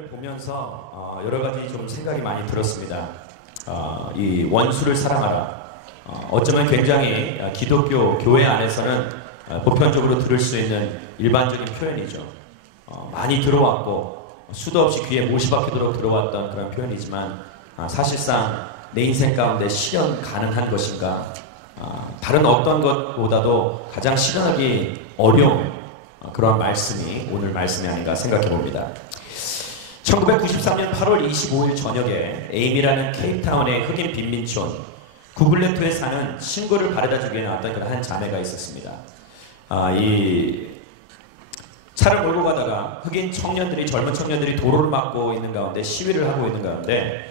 본문을 보면서 여러 가지 좀 생각이 많이 들었습니다. 이 원수를 사랑하라. 어쩌면 굉장히 기독교 교회 안에서는 보편적으로 들을 수 있는 일반적인 표현이죠. 많이 들어왔고 수도 없이 귀에 못이 박히도록 들어왔던 그런 표현이지만 사실상 내 인생 가운데 실현 가능한 것인가? 다른 어떤 것보다도 가장 실현하기 어려운 그런 말씀이 오늘 말씀이 아닌가 생각해 봅니다. 1993년 8월 25일 저녁에 에이미라는 케이프타운의 흑인 빈민촌 구글레토에 사는 신고를 바래다주기 위해 나왔던 그런 한 자매가 있었습니다. 이 차를 몰고 가다가 흑인 청년들이, 젊은 청년들이 도로를 막고 있는 가운데 시위를 하고 있는 가운데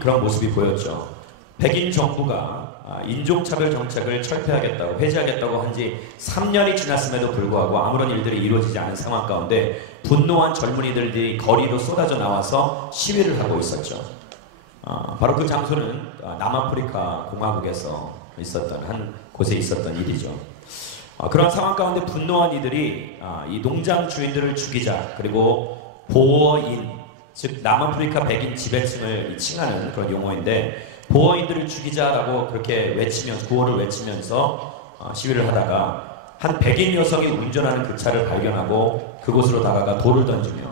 그런 모습이 보였죠. 백인 정부가 인종차별 정책을 철폐하겠다고, 폐지하겠다고 한 지 3년이 지났음에도 불구하고 아무런 일들이 이루어지지 않은 상황 가운데 분노한 젊은이들이 거리로 쏟아져 나와서 시위를 하고 있었죠. 바로 그 장소는 남아프리카 공화국에서 있었던 한 곳에 있었던 일이죠. 그런 상황 가운데 분노한 이들이 이 농장 주인들을 죽이자, 그리고 보어인, 즉 남아프리카 백인 지배층을 칭하는 그런 용어인데, 보어인들을 죽이자라고 그렇게 외치면서, 구호를 외치면서 시위를 하다가 한 백인 여성이 운전하는 그 차를 발견하고 그곳으로 다가가 돌을 던지며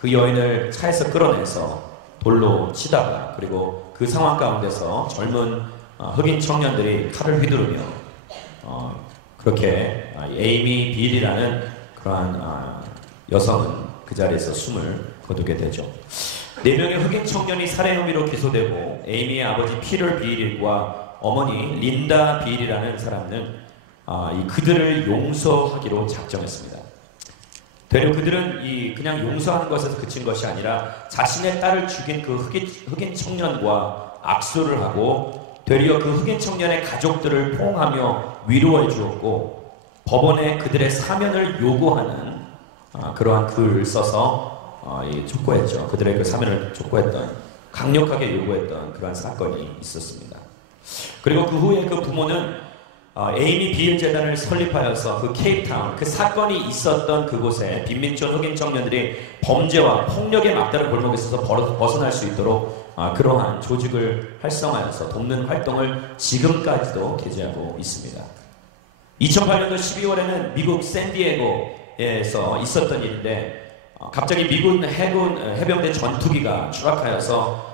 그 여인을 차에서 끌어내서 돌로 치다가, 그리고 그 상황 가운데서 젊은 흑인 청년들이 칼을 휘두르며 그렇게 에이미 빌이라는 그러한 여성은 그 자리에서 숨을 거두게 되죠. 4명의 흑인 청년이 살해 혐의로 기소되고 에이미의 아버지 피터 빌과 어머니 린다 빌이라는 사람은 그들을 용서하기로 작정했습니다. 되려 그들은 그냥 용서하는 것에서 그친 것이 아니라 자신의 딸을 죽인 그 흑인 청년과 악수를 하고 되려 그 흑인 청년의 가족들을 포옹하며 위로해 주었고, 법원에 그들의 사면을 요구하는 그러한 글을 써서 촉구했죠. 그들의 그 사면을 촉구했던, 강력하게 요구했던 그러한 사건이 있었습니다. 그리고 그 후에 그 부모는 에이미 빌 재단을 설립하여서 그 케이프타운, 그 사건이 있었던 그곳에 빈민촌 흑인 청년들이 범죄와 폭력의 막다른 골목에 있어서 벗어날 수 있도록 그러한 조직을 활성화해서 돕는 활동을 지금까지도 개최하고 있습니다. 2008년도 12월에는 미국 샌디에고에서 있었던 일인데, 갑자기 미군 해병대 전투기가 추락하여서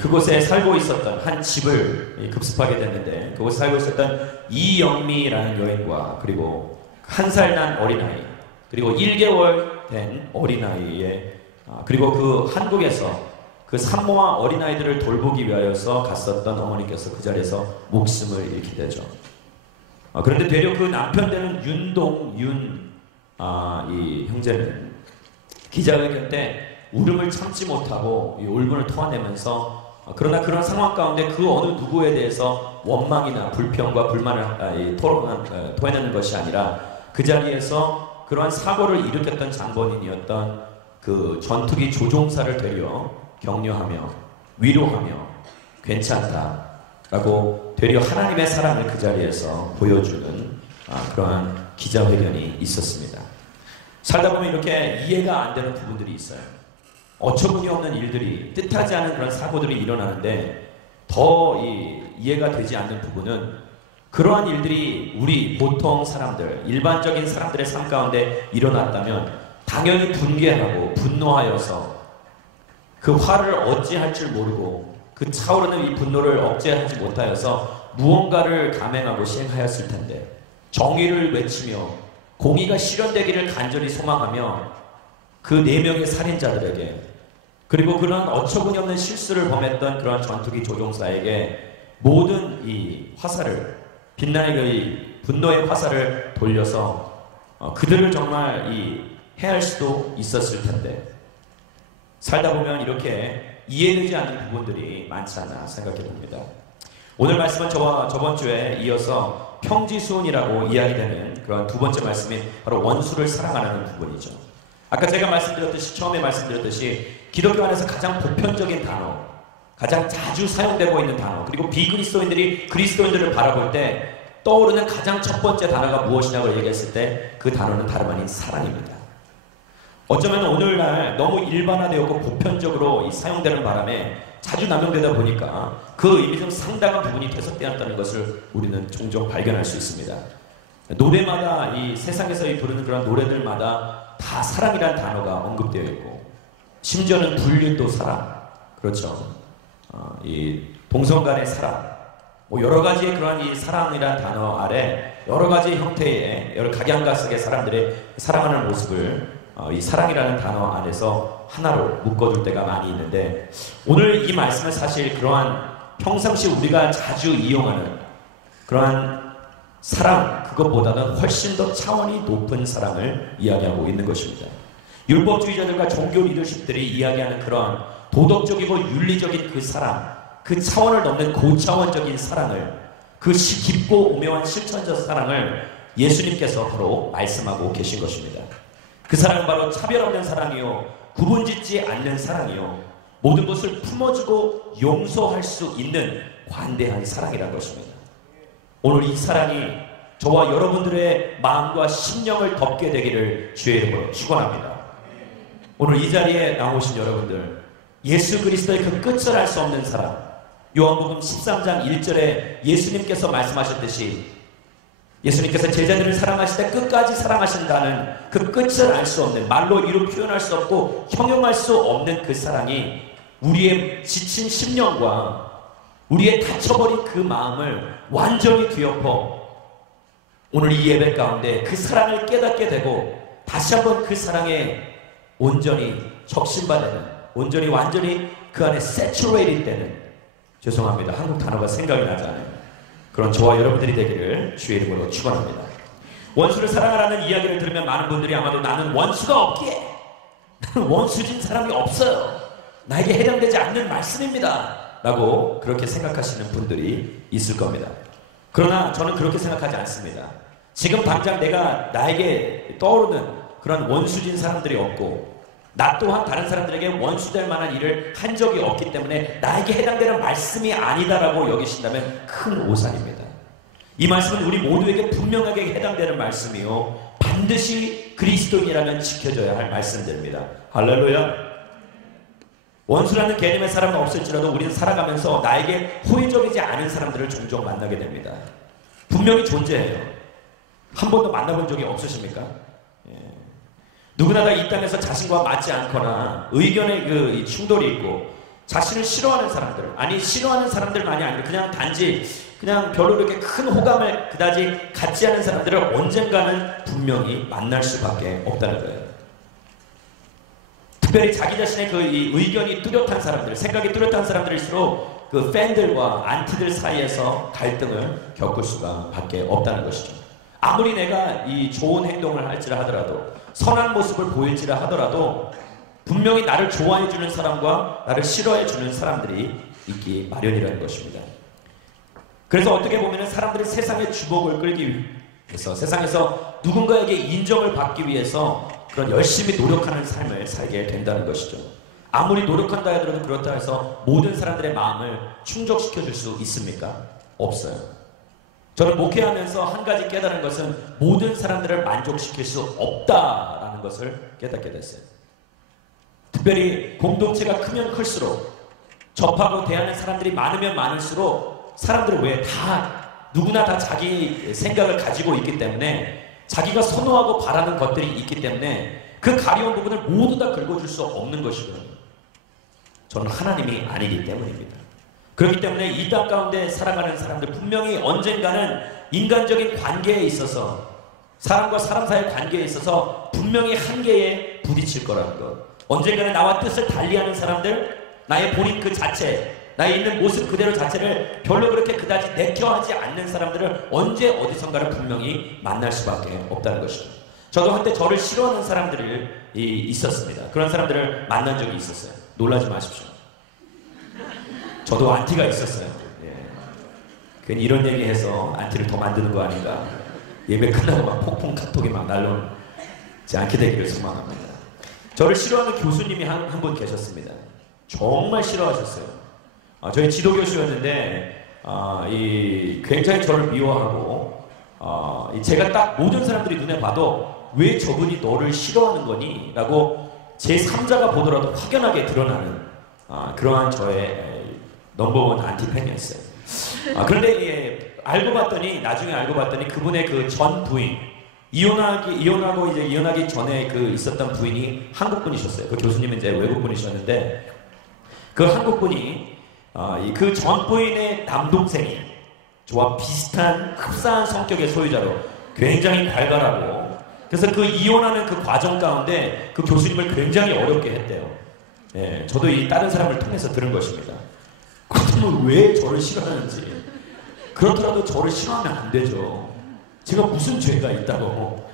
그곳에 살고 있었던 한 집을 급습하게 됐는데, 그곳에 살고 있었던 이영미라는 여인과 그리고 1살 난 어린아이, 그리고 1개월 된 어린아이에 그리고 그 한국에서 그 산모와 어린아이들을 돌보기 위하여서 갔었던 어머니께서 그 자리에서 목숨을 잃게 되죠. 그런데 되려 그 남편 되는 윤동윤 이 형제는 기자회견 때 울음을 참지 못하고 울분을 토해내면서, 그러나 그런 상황 가운데 그 어느 누구에 대해서 원망이나 불평과 불만을 토해내는 것이 아니라 그 자리에서 그러한 사고를 일으켰던 장본인이었던 그 전투기 조종사를 되려 격려하며 위로하며 괜찮다라고 되려 하나님의 사랑을 그 자리에서 보여주는 그러한 기자회견이 있었습니다. 살다 보면 이렇게 이해가 안 되는 부분들이 있어요. 어처구니 없는 일들이, 뜻하지 않은 그런 사고들이 일어나는데, 더 이해가 되지 않는 부분은 그러한 일들이 우리 보통 사람들, 일반적인 사람들의 삶 가운데 일어났다면 당연히 분개하고 분노하여서 그 화를 어찌할 줄 모르고 그 차오르는 이 분노를 억제하지 못하여서 무언가를 감행하고 시행하였을 텐데, 정의를 외치며 공의가 실현되기를 간절히 소망하며 그 4명의 살인자들에게, 그리고 그런 어처구니 없는 실수를 범했던 그런 전투기 조종사에게 모든 이 화살을, 빛나의 분노의 화살을 돌려서 그들을 정말 해할 수도 있었을 텐데, 살다 보면 이렇게 이해되지 않는 부분들이 많지 않나 생각해 봅니다. 오늘 말씀은 저와 저번 주에 이어서 평지수훈이라고 이야기되는 그런 두 번째 말씀이 바로 원수를 사랑하라는 부분이죠. 아까 제가 말씀드렸듯이, 처음에 말씀드렸듯이 기독교 안에서 가장 보편적인 단어, 가장 자주 사용되고 있는 단어, 그리고 비그리스도인들이 그리스도인들을 바라볼 때 떠오르는 가장 첫 번째 단어가 무엇이냐고 얘기했을 때 그 단어는 다름 아닌 사랑입니다. 어쩌면 오늘날 너무 일반화되었고 보편적으로 사용되는 바람에 자주 남용되다 보니까 그 의미 중 상당한 부분이 퇴색되었다는 것을 우리는 종종 발견할 수 있습니다. 노래마다 이 세상에서 부르는 그런 노래들마다 다 사랑이라는 단어가 언급되어 있고, 심지어는 불륜도 사랑, 그렇죠. 이 동성 간의 사랑, 여러 가지의 그러한 이 사랑이라는 단어 아래 여러 가지 형태의 여러 각양각색의 사람들의 사랑하는 모습을 이 사랑이라는 단어 안에서 하나로 묶어둘 때가 많이 있는데, 오늘 이 말씀은 사실 그러한 평상시 우리가 자주 이용하는 그러한 사랑, 그것보다는 훨씬 더 차원이 높은 사랑을 이야기하고 있는 것입니다. 율법주의자들과 종교 리더십들이 이야기하는 그러한 도덕적이고 윤리적인 그 사랑, 그 차원을 넘는 고차원적인 사랑을, 그 깊고 오묘한 실천적 사랑을 예수님께서 바로 말씀하고 계신 것입니다. 그 사랑은 바로 차별 없는 사랑이요, 구분짓지 않는 사랑이요, 모든 것을 품어주고 용서할 수 있는 관대한 사랑이라는 것입니다. 오늘 이 사랑이 저와 여러분들의 마음과 심령을 덮게 되기를 주의 이름으로 축원합니다. 오늘 이 자리에 나오신 여러분들, 예수 그리스도의 그 끝을 알 수 없는 사랑, 요한복음 13장 1절에 예수님께서 말씀하셨듯이, 예수님께서 제자들을 사랑하실 때 끝까지 사랑하신다는 그 끝을 알 수 없는, 말로 이루 표현할 수 없고 형용할 수 없는 그 사랑이 우리의 지친 심령과 우리의 닫혀버린 그 마음을 완전히 뒤엎어 오늘 이 예배 가운데 그 사랑을 깨닫게 되고, 다시 한번 그 사랑에 온전히 적신받는, 온전히 완전히 그 안에 saturated 되는, 죄송합니다, 한국 단어가 생각이 나지 않아요, 그런 저와 여러분들이 되기를 주의 이름으로 축원합니다. 원수를 사랑하라는 이야기를 들으면 많은 분들이 아마도 나는 원수가 없기에, 나는 원수진 사람이 없어요, 나에게 해당되지 않는 말씀입니다 라고 그렇게 생각하시는 분들이 있을 겁니다. 그러나 저는 그렇게 생각하지 않습니다. 지금 당장 나에게 떠오르는 그런 원수진 사람들이 없고, 나 또한 다른 사람들에게 원수될 만한 일을 한 적이 없기 때문에 나에게 해당되는 말씀이 아니다라고 여기신다면 큰 오산입니다. 이 말씀은 우리 모두에게 분명하게 해당되는 말씀이요, 반드시 그리스도인이라면 지켜져야 할 말씀들입니다. 할렐루야. 원수라는 개념의 사람은 없을지라도 우리는 살아가면서 나에게 호의적이지 않은 사람들을 종종 만나게 됩니다. 분명히 존재해요. 한 번도 만나본 적이 없으십니까? 누구나 다 이 땅에서 자신과 맞지 않거나 의견의 그 충돌이 있고, 자신을 싫어하는 사람들, 아니 싫어하는 사람들만이 아니라 그냥 단지 그냥 별로 그렇게 큰 호감을 그다지 갖지 않은 사람들을 언젠가는 분명히 만날 수밖에 없다는 거예요. 특별히 자기 자신의 그 의견이 뚜렷한 사람들, 생각이 뚜렷한 사람들일수록 그 팬들과 안티들 사이에서 갈등을 겪을 수가 밖에 없다는 것이죠. 아무리 내가 이 좋은 행동을 할지라 하더라도, 선한 모습을 보일지라 하더라도 분명히 나를 좋아해주는 사람과 나를 싫어해주는 사람들이 있기 마련이라는 것입니다. 그래서 어떻게 보면 사람들이 세상의 주목을 끌기 위해서, 세상에서 누군가에게 인정을 받기 위해서 그런 열심히 노력하는 삶을 살게 된다는 것이죠. 아무리 노력한다 하더라도 그렇다 해서 모든 사람들의 마음을 충족시켜줄 수 있습니까? 없어요. 저는 목회하면서 한 가지 깨달은 것은 모든 사람들을 만족시킬 수 없다라는 것을 깨닫게 됐어요. 특별히 공동체가 크면 클수록, 접하고 대하는 사람들이 많으면 많을수록, 사람들은 왜 누구나 다 자기 생각을 가지고 있기 때문에, 자기가 선호하고 바라는 것들이 있기 때문에 그 가려운 부분을 모두 다 긁어줄 수 없는 것이거든요. 저는 하나님이 아니기 때문입니다. 그렇기 때문에 이 땅 가운데 살아가는 사람들, 분명히 언젠가는 인간적인 관계에 있어서, 사람과 사람 사이의 관계에 있어서 분명히 한계에 부딪힐 거라는 것, 언젠가는 나와 뜻을 달리하는 사람들, 나의 본인 그 자체, 나의 있는 모습 그대로 자체를 별로 그렇게 그다지 내켜하지 않는 사람들을 언제 어디선가를 분명히 만날 수밖에 없다는 것이죠. 저도 한때 저를 싫어하는 사람들이 있었습니다. 그런 사람들을 만난 적이 있었어요. 놀라지 마십시오. 저도 안티가 있었어요. 괜히 이런 얘기해서 안티를 더 만드는 거 아닌가. 예배 끝나고 막 폭풍 카톡이 막 날라오지 않게 되기를 소망합니다. 저를 싫어하는 교수님이 한 분 계셨습니다. 정말 싫어하셨어요. 저희 지도교수였는데 굉장히 저를 미워하고, 제가 딱 모든 사람들이 눈에 봐도 왜 저분이 너를 싫어하는 거니? 라고 제3자가 보더라도 확연하게 드러나는 그러한 저의 넘버원 안티팬이었어요. 그런데 나중에 알고 봤더니 그분의 그 전 부인, 이혼하기 전에 그 있었던 부인이 한국 분이셨어요. 그 교수님은 이제 외국 분이셨는데, 그 한국 분이 그 전 부인의 남동생이 저와 비슷한 흡사한 성격의 소유자로 굉장히 괄괄하고, 그래서 그 이혼하는 그 과정 가운데 그 교수님을 굉장히 어렵게 했대요. 예, 저도 이 다른 사람을 통해서 들은 것입니다. 그렇다면 왜 저를 싫어하는지. 그렇더라도 저를 싫어하면 안 되죠. 제가 무슨 죄가 있다고.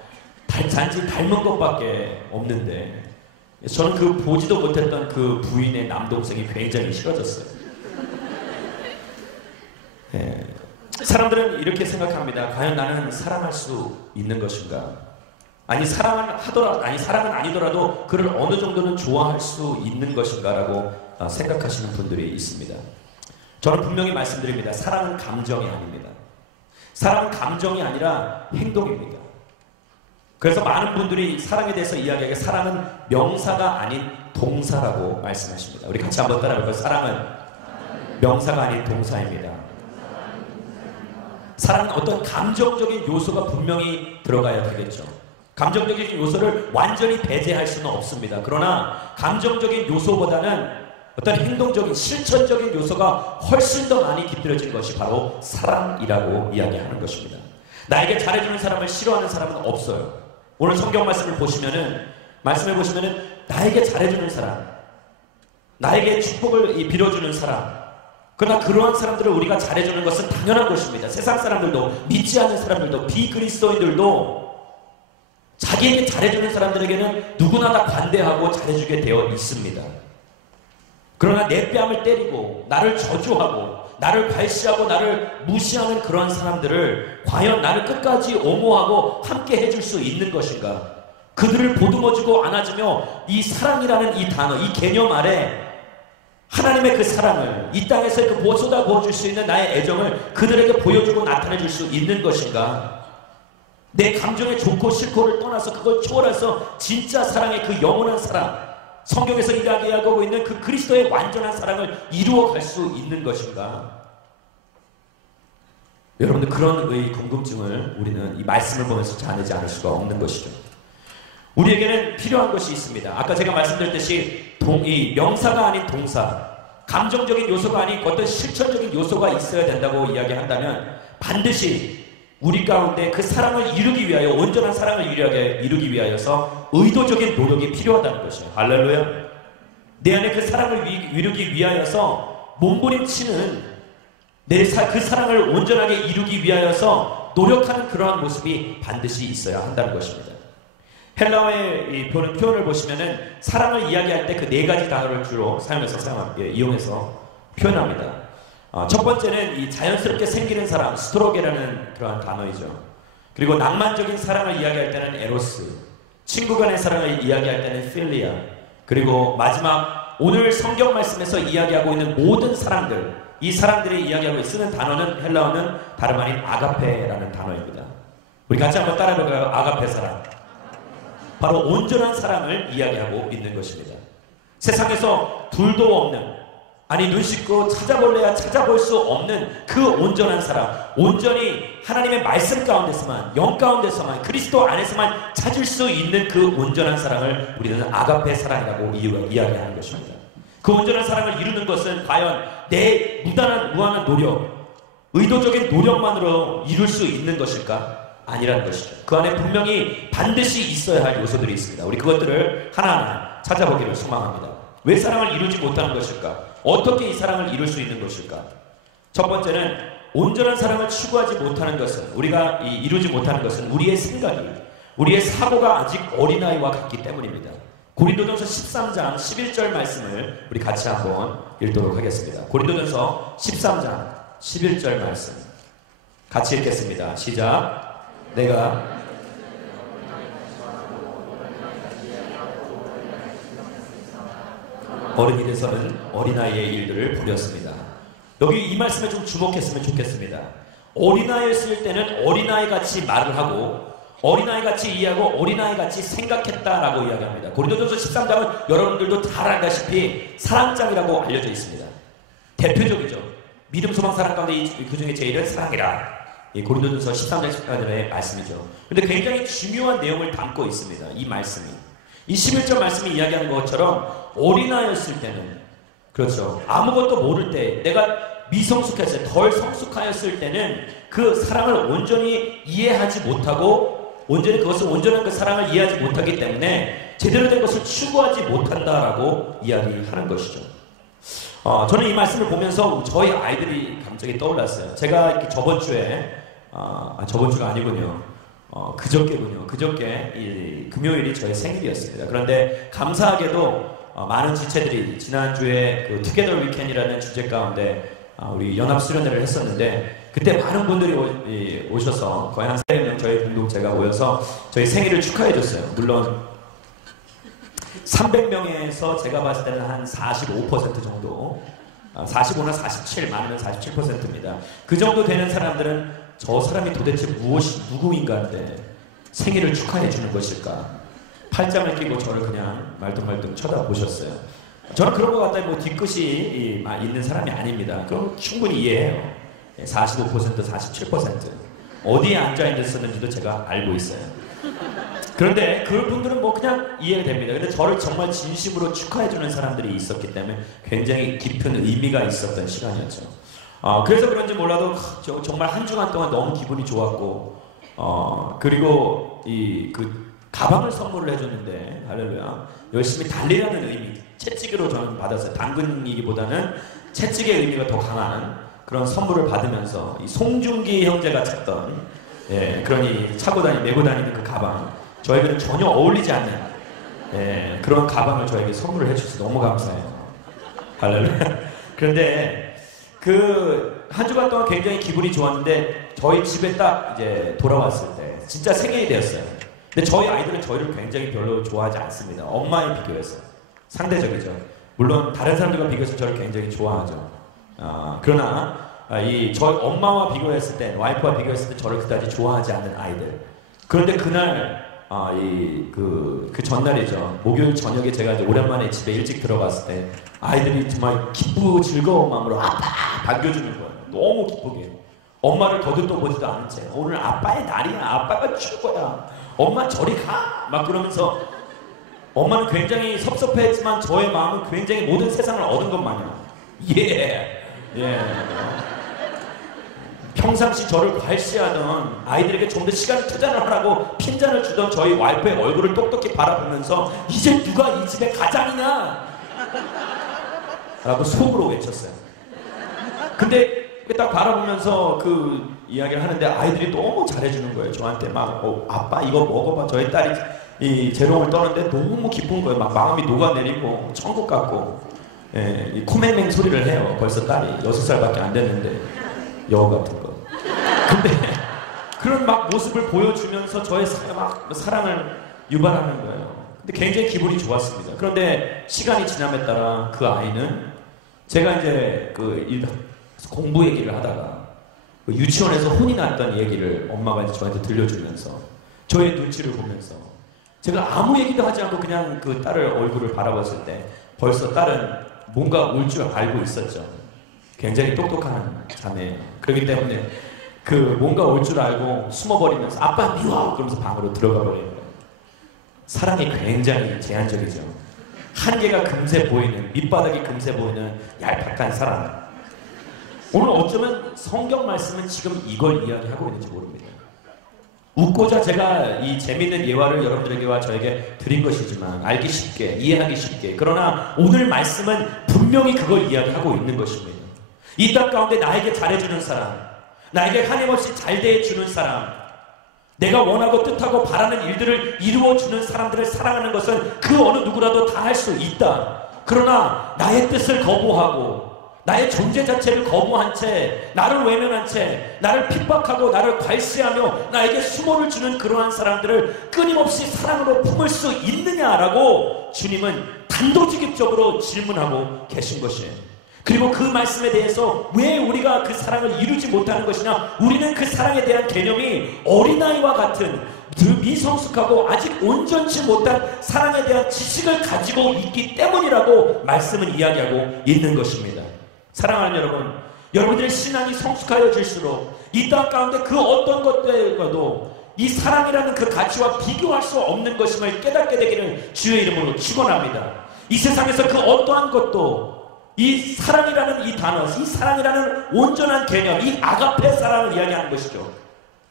단지 닮은 것밖에 없는데. 저는 그 보지도 못했던 그 부인의 남동생이 굉장히 싫어졌어요. 예. 사람들은 이렇게 생각합니다. 과연 나는 사랑할 수 있는 것인가? 사랑은 아니더라도 그를 어느 정도는 좋아할 수 있는 것인가라고 생각하시는 분들이 있습니다. 저는 분명히 말씀드립니다. 사랑은 감정이 아닙니다. 사랑은 감정이 아니라 행동입니다. 그래서 많은 분들이 사랑에 대해서 이야기하기에 사랑은 명사가 아닌 동사라고 말씀하십니다. 우리 같이 한번 따라해볼까요? 사랑은 명사가 아닌 동사입니다. 사랑은 어떤 감정적인 요소가 분명히 들어가야 되겠죠. 감정적인 요소를 완전히 배제할 수는 없습니다. 그러나 감정적인 요소보다는 어떤 행동적인 실천적인 요소가 훨씬 더 많이 깃들어진 것이 바로 사랑이라고 이야기하는 것입니다. 나에게 잘해주는 사람을 싫어하는 사람은 없어요. 오늘 성경 말씀을 보시면은 나에게 잘해주는 사람, 나에게 축복을 빌어주는 사람, 그러나 그러한 사람들을 우리가 잘해주는 것은 당연한 것입니다. 세상 사람들도, 믿지 않는 사람들도, 비그리스도인들도 자기에게 잘해주는 사람들에게는 누구나 다 관대하고 잘해주게 되어 있습니다. 그러나 내 뺨을 때리고 나를 저주하고 나를 괄시하고 나를 무시하는 그런 사람들을 과연 나를 끝까지 옹호하고 함께 해줄 수 있는 것인가? 그들을 보듬어주고 안아주며 이 사랑이라는 이 단어, 이 개념 아래 하나님의 그 사랑을, 이 땅에서 그 쏟아 부어줄 수 있는 나의 애정을 그들에게 보여주고 나타내줄 수 있는 것인가? 내 감정의 좋고 싫고를 떠나서 그걸 초월해서 진짜 사랑의 그 영원한 사랑, 성경에서 이야기하고 있는 그 그리스도의 완전한 사랑을 이루어갈 수 있는 것인가? 여러분들 그런 궁금증을 우리는 이 말씀을 보면서 자아내지 않을 수가 없는 것이죠. 우리에게는 필요한 것이 있습니다. 아까 제가 말씀드렸듯이 이 명사가 아닌 동사, 감정적인 요소가 아닌 어떤 실천적인 요소가 있어야 된다고 이야기한다면 반드시 우리 가운데 그 사랑을 이루기 위하여, 온전한 사랑을 이루기 위하여서 의도적인 노력이 필요하다는 것이에요. 할렐루야. 내 안에 그 사랑을 이루기 위하여서 몸부림치는 그 사랑을 온전하게 이루기 위하여서 노력하는 그러한 모습이 반드시 있어야 한다는 것입니다. 헬라어의 표현을 보시면은 사랑을 이야기할 때 그 4가지 단어를 주로 이용해서 표현합니다. 첫 번째는 이 자연스럽게 생기는 사랑, 스트로게라는 그러한 단어이죠. 그리고 낭만적인 사랑을 이야기할 때는 에로스, 친구 간의 사랑을 이야기할 때는 필리아, 그리고 마지막 오늘 성경 말씀에서 이야기하고 있는 모든 사랑들, 이 사랑들이 이야기하고 쓰는 단어는 헬라어는 다름 아닌 아가페라는 단어입니다. 우리 같이 한번 따라해볼까요? 아가페 사랑. 바로 온전한 사랑을 이야기하고 있는 것입니다. 세상에서 둘도 없는, 눈 씻고 찾아볼래야 찾아볼 수 없는 그 온전한 사랑, 온전히 하나님의 말씀 가운데서만, 영 가운데서만, 그리스도 안에서만 찾을 수 있는 그 온전한 사랑을 우리는 아가페 사랑이라고 이야기하는 것입니다. 그 온전한 사랑을 이루는 것은 과연 내 무한한 노력, 의도적인 노력만으로 이룰 수 있는 것일까? 아니라는 것이죠. 그 안에 분명히 반드시 있어야 할 요소들이 있습니다. 우리 그것들을 하나하나 찾아보기를 소망합니다. 왜 사랑을 이루지 못하는 것일까? 어떻게 이 사랑을 이룰 수 있는 것일까? 첫 번째는 온전한 사랑을 추구하지 못하는 것은, 우리가 이루지 못하는 것은 우리의 생각이, 우리의 사고가 아직 어린아이와 같기 때문입니다. 고린도전서 13장 11절 말씀을 우리 같이 한번 읽도록 하겠습니다. 고린도전서 13장 11절 말씀 같이 읽겠습니다. 시작. 내가 어른이 돼서는 어린아이의 일들을 버렸습니다. 여기 이 말씀에 좀 주목했으면 좋겠습니다. 어린아이였을 때는 어린아이같이 말을 하고 어린아이같이 이해하고 어린아이같이 생각했다라고 이야기합니다. 고린도전서 13장은 여러분들도 잘 알다시피 사랑장이라고 알려져 있습니다. 대표적이죠. 믿음, 소망, 사랑 가운데 그 중에 제일은 사랑이라. 이 고린도전서 13장 14절의 말씀이죠. 근데 굉장히 중요한 내용을 담고 있습니다. 이 말씀이. 이 11절 말씀이 이야기하는 것처럼 어린아이였을 때는, 그렇죠, 아무것도 모를 때, 내가 미성숙했을 때, 덜 성숙하였을 때는 그 사랑을 온전히 이해하지 못하고 온전히 그것을 온전한 그 사랑을 이해하지 못하기 때문에 제대로 된 것을 추구하지 못한다라고 이야기하는 것이죠. 저는 이 말씀을 보면서 저희 아이들이 갑자기 떠올랐어요. 제가 이렇게 저번 주가 아니군요. 그저께군요. 그저께 이 금요일이 저의 생일이었습니다. 그런데 감사하게도 많은 지체들이 지난주에 그 투게더 위켄이라는 주제 가운데 우리 연합 수련회를 했었는데, 그때 많은 분들이 오셔서 거의 한 300명 저희 공동체가 모여서 저희 생일을 축하해 줬어요. 물론 300명에서 제가 봤을 때는 한 45% 정도, 45나 47, 많으면 47%입니다. 그 정도 되는 사람들은 저 사람이 도대체 누구인가인데 생일을 축하해 주는 것일까? 팔짱을 끼고 저를 그냥 말똥말똥 쳐다보셨어요. 저는 그런 것 같다, 뒤끝이 있는 사람이 아닙니다. 그럼 충분히 이해해요. 45%, 47% 어디에 앉아있었는지도 제가 알고 있어요. 그런데 그분들은 그냥 이해가 됩니다. 근데 저를 정말 진심으로 축하해주는 사람들이 있었기 때문에 굉장히 깊은 의미가 있었던 시간이었죠. 그래서 그런지 몰라도 정말 한 주간 동안 너무 기분이 좋았고, 그리고 그 가방을 선물을 해줬는데, 할렐루야, 열심히 달리라는 의미, 채찍으로 저는 받았어요. 당근이기보다는 채찍의 의미가 더 강한 그런 선물을 받으면서 이 송중기 형제가 찾던 그러니 메고 다니는 그 가방, 저에게는 전혀 어울리지 않는 그런 가방을 저에게 선물을 해주셔서 너무 감사해요. 할렐루야. 그런데 그 한 주간 동안 굉장히 기분이 좋았는데 저희 집에 딱 이제 돌아왔을 때 진짜 생일이 되었어요. 근데 저희 아이들은 저희를 굉장히 별로 좋아하지 않습니다. 엄마에 비교해서 상대적이죠. 물론 다른 사람들과 비교해서 저를 굉장히 좋아하죠. 그러나 저희 엄마와 비교했을 때, 와이프와 비교했을 때 저를 그다지 좋아하지 않는 아이들. 그런데 그날 그 전날이죠. 목요일 저녁에 제가 이제 오랜만에 집에 일찍 들어갔을 때 아이들이 정말 기쁘고 즐거운 마음으로 아빠 반겨주는 거예요. 너무 기쁘게. 엄마를 거들떠 보지도 않은 채 오늘 아빠의 날이야, 아빠가 최고야, 엄마 저리 가, 막 그러면서 엄마는 굉장히 섭섭해했지만 저의 마음은 굉장히 모든 세상을 얻은 것 마냥 평상시 저를 괄시하던 아이들에게 좀 더 시간을 투자를 하라고 핀잔을 주던 저희 와이프의 얼굴을 똑똑히 바라보면서 이제 누가 이 집의 가장이냐 라고 속으로 외쳤어요. 근데 딱 바라보면서 그 이야기를 하는데 아이들이 너무 잘해주는 거예요. 저한테 막 아빠 이거 먹어봐. 저희 딸이 이 재롱을 떠는데 너무 기쁜 거예요. 막 마음이 녹아내리고 천국 같고, 이 코맹맹 소리를 해요. 벌써 딸이 6살밖에 안 됐는데 여우 같은 거. 근데 그런 막 모습을 보여주면서 저의 사랑을 유발하는 거예요. 근데 굉장히 기분이 좋았습니다. 그런데 시간이 지남에 따라 그 아이는 제가 이제 공부 얘기를 하다가 유치원에서 혼이 났던 얘기를 엄마가 이제 저한테 들려주면서 저의 눈치를 보면서 제가 아무 얘기도 하지 않고 그냥 그 딸을 얼굴을 바라봤을 때 벌써 딸은 뭔가 올 줄 알고 있었죠. 굉장히 똑똑한 자매예요. 그렇기 때문에 그 뭔가 올 줄 알고 숨어버리면서 아빠 미워! 그러면서 방으로 들어가 버리는 거예요. 사랑이 굉장히 제한적이죠. 한계가 금세 보이는, 밑바닥이 금세 보이는 얄팍한 사랑. 오늘 어쩌면 성경 말씀은 지금 이걸 이야기하고 있는지 모릅니다. 웃고자 제가 이 재미있는 예화를 여러분들에게와 저에게 드린 것이지만 알기 쉽게, 이해하기 쉽게, 그러나 오늘 말씀은 분명히 그걸 이야기하고 있는 것입니다. 이 땅 가운데 나에게 잘해주는 사람, 나에게 한임없이 잘 대해주는 사람, 내가 원하고 뜻하고 바라는 일들을 이루어주는 사람들을 사랑하는 것은 그 어느 누구라도 다 할 수 있다. 그러나 나의 뜻을 거부하고 나의 존재 자체를 거부한 채, 나를 외면한 채, 나를 핍박하고 나를 괄시하며 나에게 수모를 주는 그러한 사람들을 끊임없이 사랑으로 품을 수 있느냐라고 주님은 단도직입적으로 질문하고 계신 것이에요. 그리고 그 말씀에 대해서 왜 우리가 그 사랑을 이루지 못하는 것이냐? 우리는 그 사랑에 대한 개념이 어린아이와 같은 미성숙하고 아직 온전치 못한 사랑에 대한 지식을 가지고 있기 때문이라고 말씀은 이야기하고 있는 것입니다. 사랑하는 여러분, 여러분들의 신앙이 성숙하여질수록 이 땅 가운데 그 어떤 것들과도 이 사랑이라는 그 가치와 비교할 수 없는 것임을 깨닫게 되기를 주의 이름으로 축원합니다. 이 세상에서 그 어떠한 것도 이 사랑이라는 이 단어, 이 사랑이라는 온전한 개념, 이 아가페 사랑을 이야기하는 것이죠.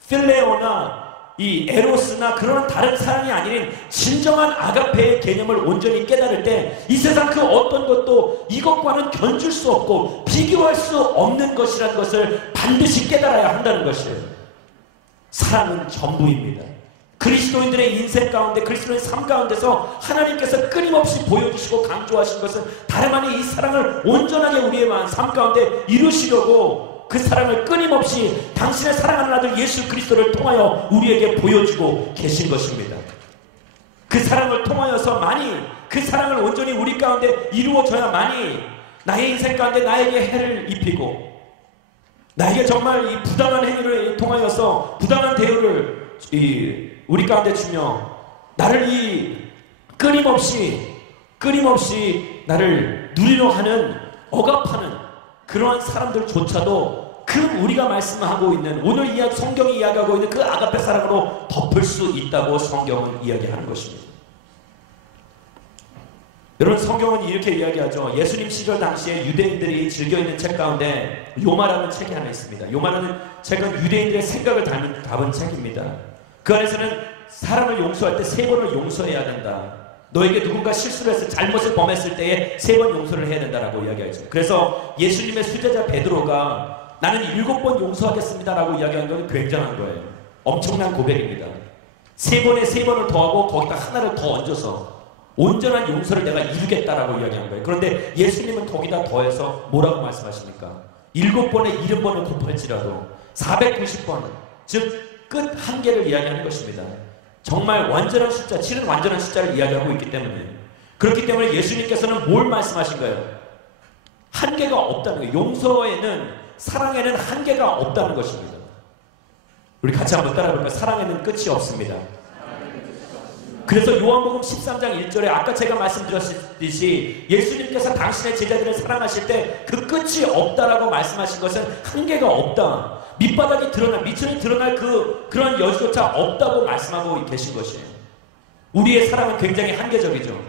필레오나 이 에로스나 그런 다른 사랑이 아닌 진정한 아가페의 개념을 온전히 깨달을 때 이 세상 그 어떤 것도 이것과는 견줄 수 없고 비교할 수 없는 것이라는 것을 반드시 깨달아야 한다는 것이에요. 사랑은 전부입니다. 그리스도인들의 인생 가운데, 그리스도인의 삶 가운데서 하나님께서 끊임없이 보여주시고 강조하신 것은 다름 아닌 이 사랑을 온전하게 우리의 삶 가운데 이루시려고 그 사랑을 끊임없이 당신의 사랑하는 아들 예수 그리스도를 통하여 우리에게 보여주고 계신 것입니다. 그 사랑을 통하여서 많이, 그 사랑을 온전히 우리 가운데 이루어져야만이 나의 인생 가운데 나에게 해를 입히고 나에게 정말 이 부당한 행위를 통하여서 부당한 대우를 우리 가운데 주며 나를 끊임없이 나를 누리려 하는 억압하는 그러한 사람들조차도 그 우리가 말씀하고 있는 오늘 성경이 이야기하고 있는 그 아가페 사랑으로 덮을 수 있다고 성경은 이야기하는 것입니다. 여러분, 성경은 이렇게 이야기하죠. 예수님 시절 당시에 유대인들이 즐겨 있는 책 가운데 요마라는 책이 하나 있습니다. 요마라는 책은 유대인들의 생각을 담은 책입니다. 그 안에서는 사람을 용서할 때 3번을 용서해야 된다. 너에게 누군가 실수를 해서 잘못을 범했을 때에 3번 용서를 해야 된다라고 이야기하죠. 그래서 예수님의 수제자 베드로가 나는 7번 용서하겠습니다라고 이야기한 건 굉장한 거예요. 엄청난 고백입니다. 3번을 더하고 거기다 하나를 더 얹어서 온전한 용서를 내가 이루겠다라고 이야기한 거예요. 그런데 예수님은 거기다 더해서 뭐라고 말씀하십니까? 7번에 70번을 곱할지라도 490번, 즉 끝 한계를 이야기하는 것입니다. 정말 완전한 숫자, 7은 완전한 숫자를 이야기하고 있기 때문에, 그렇기 때문에 예수님께서는 뭘 말씀하신 거예요? 한계가 없다는 거예요. 용서에는, 사랑에는 한계가 없다는 것입니다. 우리 같이 한번 따라해볼까요? 사랑에는 끝이 없습니다. 그래서 요한복음 13장 1절에 아까 제가 말씀드렸듯이 예수님께서 당신의 제자들을 사랑하실 때 그 끝이 없다라고 말씀하신 것은 한계가 없다. 밑바닥이 드러날, 밑천이 드러날 그런 여지조차 없다고 말씀하고 계신 것이에요. 우리의 사랑은 굉장히 한계적이죠.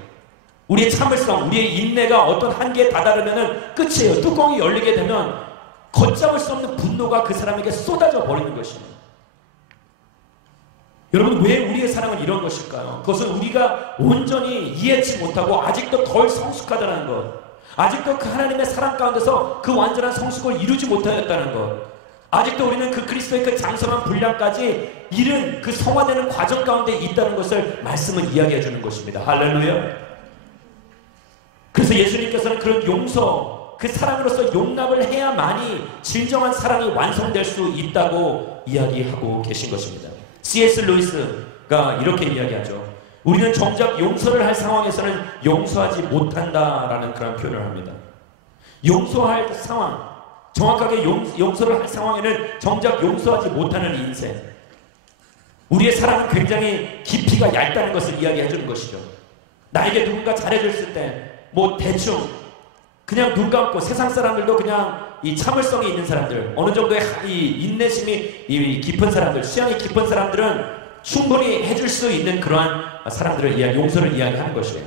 우리의 참을성, 우리의 인내가 어떤 한계에 다다르면 끝이에요. 뚜껑이 열리게 되면 걷잡을 수 없는 분노가 그 사람에게 쏟아져 버리는 것입니다. 여러분, 왜 우리의 사랑은 이런 것일까요? 그것은 우리가 온전히 이해치 못하고 아직도 덜 성숙하다는 것, 아직도 그 하나님의 사랑 가운데서 그 완전한 성숙을 이루지 못하였다는 것, 아직도 우리는 그 그리스도의 그 장성한 분량까지 이른 그 성화되는 과정 가운데 있다는 것을 말씀은 이야기해 주는 것입니다. 할렐루야. 그래서 예수님께서는 그런 용서, 그 사랑으로서 용납을 해야만이 진정한 사랑이 완성될 수 있다고 이야기하고 계신 것입니다. C.S. 루이스가 이렇게 이야기하죠. 우리는 정작 용서를 할 상황에서는 용서하지 못한다라는 그런 표현을 합니다. 용서할 상황, 정확하게 용서를 할 상황에는 정작 용서하지 못하는 인생. 우리의 사랑은 굉장히 깊이가 얇다는 것을 이야기해 주는 것이죠. 나에게 누군가 잘해줬을 때 뭐 대충 그냥 눈 감고, 세상 사람들도 그냥 이 참을성이 있는 사람들, 어느 정도의 이 인내심이 깊은 사람들, 수양이 깊은 사람들은 충분히 해줄 수 있는 그러한 사람들을 용서를 이야기하는 것이에요.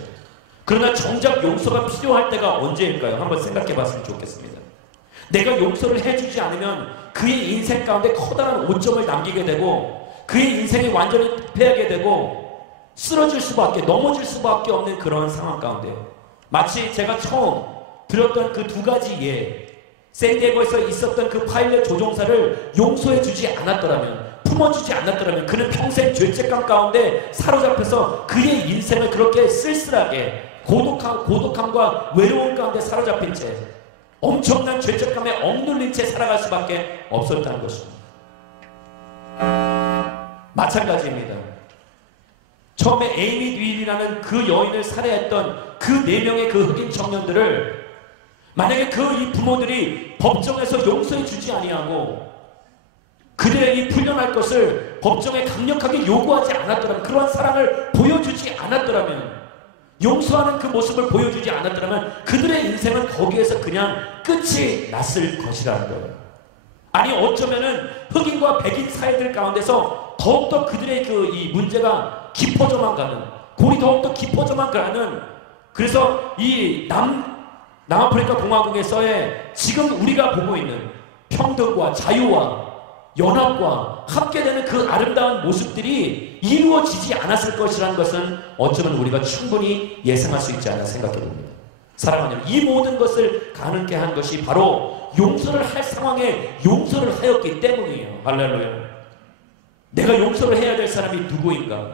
그러나 정작 용서가 필요할 때가 언제일까요? 한번 생각해 봤으면 좋겠습니다. 내가 용서를 해주지 않으면 그의 인생 가운데 커다란 오점을 남기게 되고 그의 인생이 완전히 패하게 되고 쓰러질 수밖에, 넘어질 수밖에 없는 그런 상황 가운데, 마치 제가 처음 들었던 그 2가지 예, 샌디에고에서 있었던 그 파일럿 조종사를 용서해주지 않았더라면, 품어주지 않았더라면 그는 평생 죄책감 가운데 사로잡혀서 그의 인생을 그렇게 쓸쓸하게 고독함과 외로움 가운데 사로잡힌 채 엄청난 죄책감에 억눌린 채 살아갈 수밖에 없었다는 것입니다. 마찬가지입니다. 처음에 에이미 윌이라는 그 여인을 살해했던 그 4명의 그 흑인 청년들을 만약에 그 이 부모들이 법정에서 용서해 주지 아니하고 그들의 이 풀려날 것을 법정에 강력하게 요구하지 않았더라면, 그러한 사랑을 보여주지 않았더라면, 용서하는 그 모습을 보여주지 않았더라면 그들의 인생은 거기에서 그냥 끝이 났을 것이라는 거예요. 아니 어쩌면은 흑인과 백인 사회들 가운데서 더욱더 그들의 그 이 문제가 깊어져만 가는, 골이 더욱더 깊어져만 가는, 그래서 이 남아프리카 공화국에서의 지금 우리가 보고 있는 평등과 자유와 연합과 함께되는 그 아름다운 모습들이 이루어지지 않았을 것이라는 것은 어쩌면 우리가 충분히 예상할 수 있지 않나 생각해 봅니다. 사랑하는 여러분, 이 모든 것을 가능케 한 것이 바로 용서를 할 상황에 용서를 하였기 때문이에요. 할렐루야. 내가 용서를 해야 될 사람이 누구인가?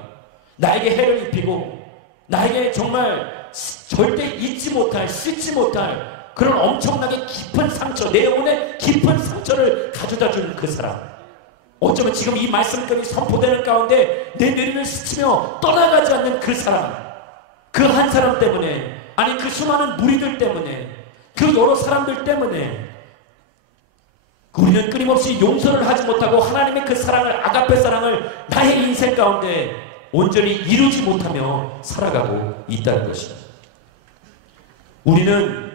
나에게 해를 입히고 나에게 정말 절대 잊지 못할, 씻지 못할 그런 엄청나게 깊은 상처, 내 영혼의 깊은 상처를 가져다 주는 그 사람, 어쩌면 지금 이 말씀들이 선포되는 가운데 내 뇌리를 스치며 떠나가지 않는 그 사람, 그 한 사람 때문에, 아니 그 수많은 무리들 때문에, 그 여러 사람들 때문에 우리는 끊임없이 용서를 하지 못하고 하나님의 그 사랑을, 아가페 사랑을 나의 인생 가운데 온전히 이루지 못하며 살아가고 있다는 것입니다. 우리는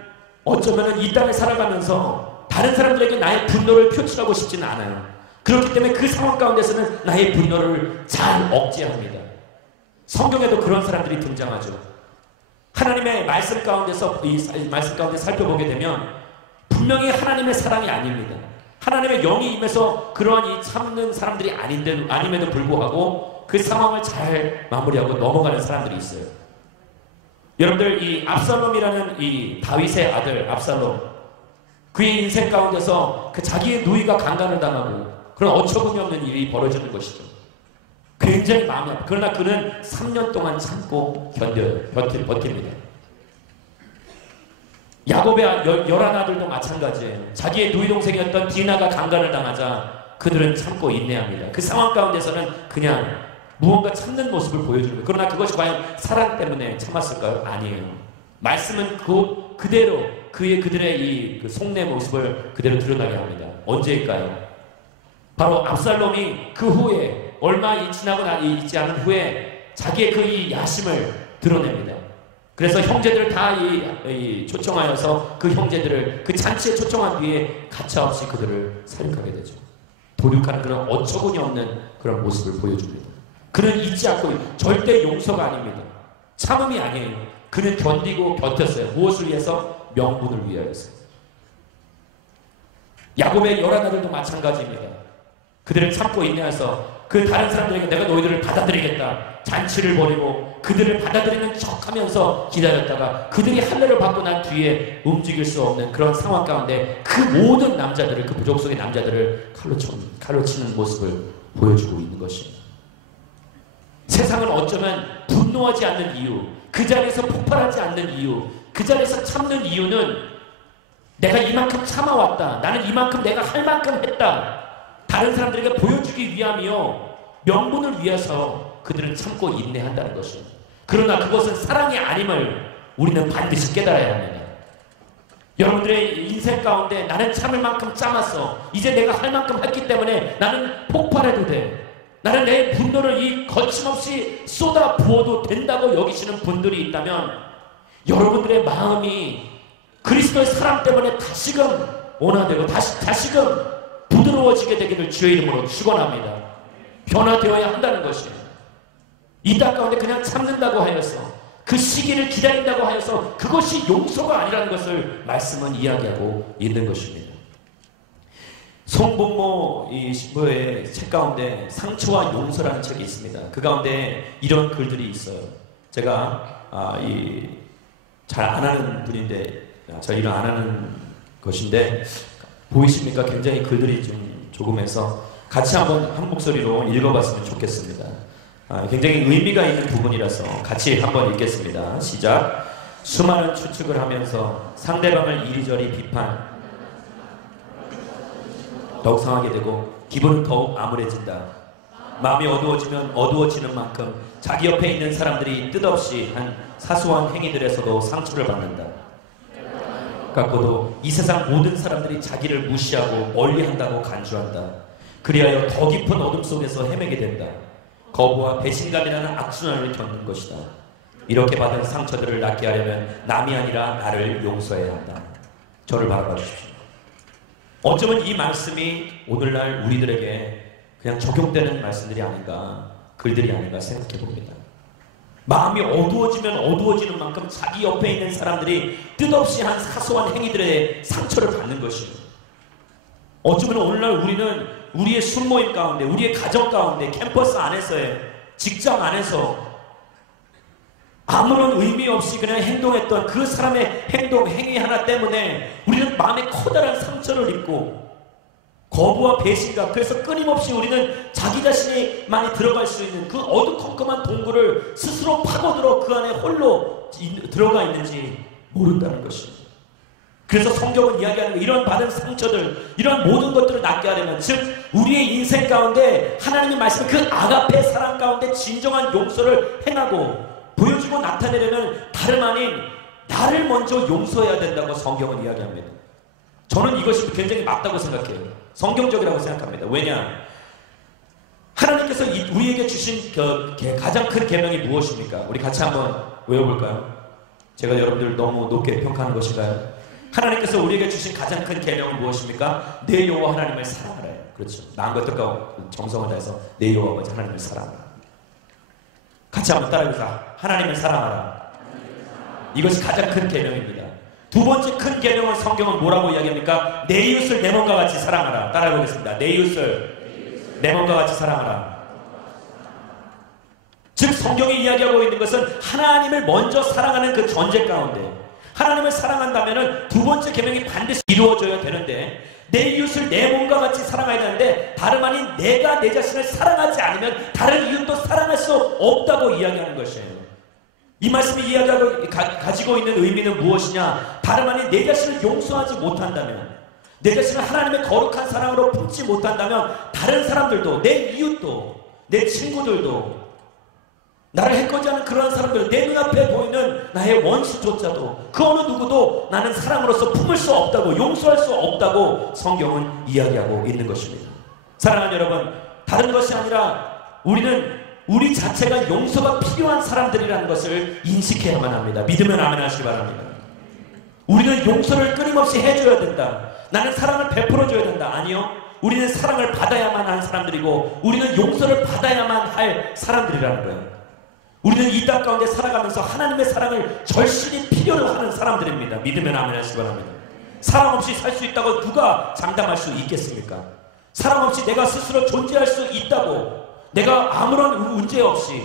어쩌면 이 땅에 살아가면서 다른 사람들에게 나의 분노를 표출하고 싶지는 않아요. 그렇기 때문에 그 상황 가운데서는 나의 분노를 잘 억제합니다. 성경에도 그런 사람들이 등장하죠. 하나님의 말씀 가운데서, 이 말씀 가운데 살펴보게 되면 분명히 하나님의 사랑이 아닙니다. 하나님의 영이 임해서 그러한 이 참는 사람들이 아님에도 불구하고 그 상황을 잘 마무리하고 넘어가는 사람들이 있어요. 여러분들, 이 압살롬이라는 이 다윗의 아들 압살롬, 그의 인생 가운데서 그 자기의 누이가 강간을 당하고 그런 어처구니 없는 일이 벌어지는 것이죠. 굉장히 마음이 아파요. 그러나 그는 3년 동안 참고 버팁니다. 야곱의 11아들도 마찬가지예요. 자기의 누이 동생이었던 디나가 강간을 당하자 그들은 참고 인내합니다. 그 상황 가운데서는 그냥 무언가 참는 모습을 보여주는 거예요. 그러나 그것이 과연 사랑 때문에 참았을까요? 아니에요. 말씀은 그대로 그들의 이 그 속내 모습을 그대로 드러나게 합니다. 언제일까요? 바로 압살롬이 그 후에 얼마 지나고 있지 않은 후에 자기의 그 이 야심을 드러냅니다. 그래서 형제들을 다 초청하여서 그 형제들을 그 잔치에 초청한 뒤에 가차없이 그들을 사륙하게 되죠. 도륙하는 그런 어처구니 없는 그런 모습을 보여줍니다. 그는 잊지 않고, 절대 용서가 아닙니다. 참음이 아니에요. 그는 견디고 버텼어요. 무엇을 위해서? 명분을 위하여서. 야곱의 11아들도 마찬가지입니다. 그들은 참고 인내해서 그 다른 사람들에게 내가 너희들을 받아들이겠다, 잔치를 벌이고 그들을 받아들이는 척하면서 기다렸다가 그들이 할례를 받고 난 뒤에 움직일 수 없는 그런 상황 가운데 그 모든 남자들을, 그 부족 속의 남자들을 칼로 치는 모습을 보여주고 있는 것입니다. 세상은 어쩌면 분노하지 않는 이유, 그 자리에서 폭발하지 않는 이유, 그 자리에서 참는 이유는 내가 이만큼 참아왔다, 나는 이만큼 내가 할 만큼 했다, 다른 사람들에게 보여주기 위함이요 명분을 위해서 그들은 참고 인내한다는 것입니다. 그러나 그것은 사랑이 아님을 우리는 반드시 깨달아야 합니다. 여러분들의 인생 가운데 나는 참을 만큼 참았어, 이제 내가 할 만큼 했기 때문에 나는 폭발해도 돼, 나는 내 분노를 이 거침없이 쏟아 부어도 된다고 여기시는 분들이 있다면 여러분들의 마음이 그리스도의 사랑 때문에 다시금 온화되고 다시금 부드러워지게 되기를 주의 이름으로 축원합니다. 변화되어야 한다는 것이에요. 이 땅 가운데 그냥 참는다고 하여서, 그 시기를 기다린다고 하여서 그것이 용서가 아니라는 것을 말씀은 이야기하고 있는 것입니다. 송복모 이 신부의 책 가운데 상처와 용서라는 책이 있습니다. 그 가운데 이런 글들이 있어요. 제가 잘 안 하는 분인데, 잘 일을 안 하는 것인데 보이십니까? 굉장히 글들이 좀 조금해서 같이 한번 한 목소리로 읽어봤으면 좋겠습니다. 굉장히 의미가 있는 부분이라서 같이 한번 읽겠습니다. 시작. 수많은 추측을 하면서 상대방을 이리저리 비판, 더욱 상하게 되고 기분은 더욱 암울해진다. 마음이 어두워지면 어두워지는 만큼 자기 옆에 있는 사람들이 뜻없이 한 사소한 행위들에서도 상처를 받는다. 갖고도 이 세상 모든 사람들이 자기를 무시하고 멀리한다고 간주한다. 그리하여 더 깊은 어둠 속에서 헤매게 된다. 거부와 배신감이라는 악순환을 겪는 것이다. 이렇게 받은 상처들을 낫게 하려면 남이 아니라 나를 용서해야 한다. 저를 바라봐 주십시오. 어쩌면 이 말씀이 오늘날 우리들에게 그냥 적용되는 말씀들이 아닌가, 글들이 아닌가 생각해 봅니다. 마음이 어두워지면 어두워지는 만큼 자기 옆에 있는 사람들이 뜻없이 한 사소한 행위들의 상처를 받는 것이고, 어쩌면 오늘날 우리는 우리의 순모임 가운데, 우리의 가정 가운데, 캠퍼스 안에서의, 직장 안에서 아무런 의미 없이 그냥 행동했던 그 사람의 행동, 행위 하나 때문에 우리는 마음에 커다란 상처를 입고 거부와 배신감, 그래서 끊임없이 우리는 자기 자신이 많이 들어갈 수 있는 그 어두컴컴한 동굴을 스스로 파고들어 그 안에 홀로 들어가 있는지 모른다는 것입니다. 그래서 성경은 이야기하는 거, 이런 받은 상처들, 이런 모든 것들을 낫게 하려면, 즉 우리의 인생 가운데 하나님이 말씀한 그 아가페 사랑 가운데 진정한 용서를 행하고 보여주고 나타내려면 다름 아닌 나를 먼저 용서해야 된다고 성경은 이야기합니다. 저는 이것이 굉장히 맞다고 생각해요. 성경적이라고 생각합니다. 왜냐? 하나님께서 우리에게 주신 가장 큰 계명이 무엇입니까? 우리 같이 한번 외워볼까요? 제가 여러분들 너무 높게 평가하는 것인가요? 하나님께서 우리에게 주신 가장 큰 계명은 무엇입니까? 내 여호와 하나님을 사랑하라. 그렇죠. 마음과 뜻과 정성을 다해서 내 여호와 아버지 하나님을 사랑하라. 같이 한번 따라해보자. 하나님을 사랑하라. 이것이 가장 큰 계명입니다. 두 번째 큰 계명은 성경은 뭐라고 이야기합니까? 내 이웃을 내 몸과 같이 사랑하라. 따라해보겠습니다. 내 이웃을 내 몸과 같이 사랑하라. 즉 성경이 이야기하고 있는 것은 하나님을 먼저 사랑하는 그 전제 가운데, 하나님을 사랑한다면 두 번째 계명이 반드시 이루어져야 되는데, 내 이웃을 내 몸과 같이 사랑해야 되는데 다름 아닌 내가 내 자신을 사랑하지 않으면 다른 이웃도 사랑할 수 없다고 이야기하는 것이에요. 이 말씀이 가지고 있는 의미는 무엇이냐? 다름 아닌 내 자신을 용서하지 못한다면, 내 자신을 하나님의 거룩한 사랑으로 품지 못한다면 다른 사람들도, 내 이웃도, 내 친구들도, 나를 해코지하는 그러한 사람들, 내 눈앞에 보이는 나의 원수조차도 그 어느 누구도 나는 사랑으로서 품을 수 없다고, 용서할 수 없다고 성경은 이야기하고 있는 것입니다. 사랑하는 여러분, 다른 것이 아니라 우리는 우리 자체가 용서가 필요한 사람들이라는 것을 인식해야만 합니다. 믿으면 아멘 하시기 바랍니다. 우리는 용서를 끊임없이 해줘야 된다. 나는 사랑을 베풀어줘야 된다. 아니요. 우리는 사랑을 받아야만 하는 사람들이고 우리는 용서를 받아야만 할 사람들이라는 거예요. 우리는 이 땅 가운데 살아가면서 하나님의 사랑을 절실히 필요로 하는 사람들입니다. 믿으면 아멘 하시기 바랍니다. 사랑 없이 살 수 있다고 누가 장담할 수 있겠습니까? 사랑 없이 내가 스스로 존재할 수 있다고, 내가 아무런 문제 없이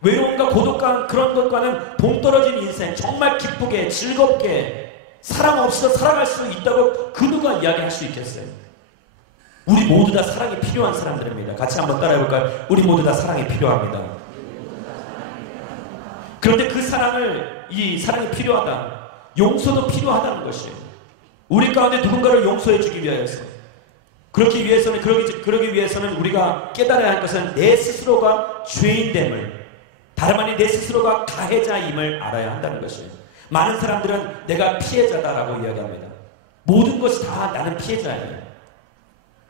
외로움과 고독감 그런 것과는 동떨어진 인생, 정말 기쁘게 즐겁게 사랑 없이도 살아갈 수 있다고 그 누가 이야기할 수 있겠어요? 우리 모두 다 사랑이 필요한 사람들입니다. 같이 한번 따라해볼까요? 우리 모두 다 사랑이 필요합니다. 그런데 그 이 사랑이 필요하다, 용서도 필요하다는 것이에요. 우리 가운데 누군가를 용서해 주기 위해서, 그러기 위해서는 우리가 깨달아야 할 것은 내 스스로가 죄인됨을, 다름 아닌 내 스스로가 가해자임을 알아야 한다는 것이에요. 많은 사람들은 내가 피해자다라고 이야기합니다. 모든 것이 다 나는 피해자예요.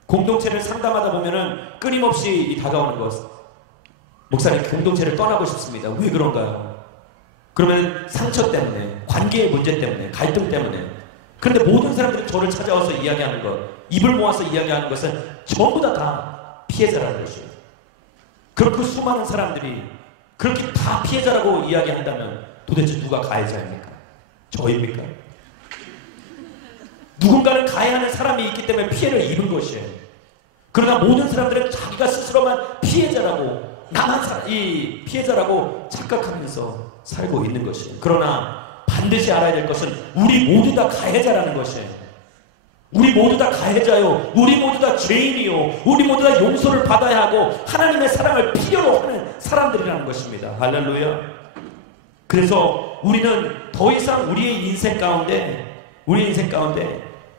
공동체를 상담하다 보면은 끊임없이 다가오는 것, 목사님 공동체를 떠나고 싶습니다. 왜 그런가요? 그러면 상처 때문에, 관계의 문제 때문에, 갈등 때문에. 그런데 모든 사람들이 저를 찾아와서 이야기하는 것, 입을 모아서 이야기하는 것은 전부 다 피해자라는 것이에요. 그럼 그 수많은 사람들이 그렇게 다 피해자라고 이야기한다면 도대체 누가 가해자입니까? 저입니까? 누군가는 가해하는 사람이 있기 때문에 피해를 입은 것이에요. 그러나 모든 사람들은 자기가 스스로만 피해자라고, 나만 이 피해자라고 착각하면서 살고 있는 것이에요. 그러나 반드시 알아야 될 것은 우리 모두 다 가해자라는 것이에요. 우리 모두 다 가해자요, 우리 모두 다 죄인이요, 우리 모두 다 용서를 받아야 하고 하나님의 사랑을 필요로 하는 사람들이라는 것입니다. 할렐루야. 그래서 우리는 더 이상 우리의 인생 가운데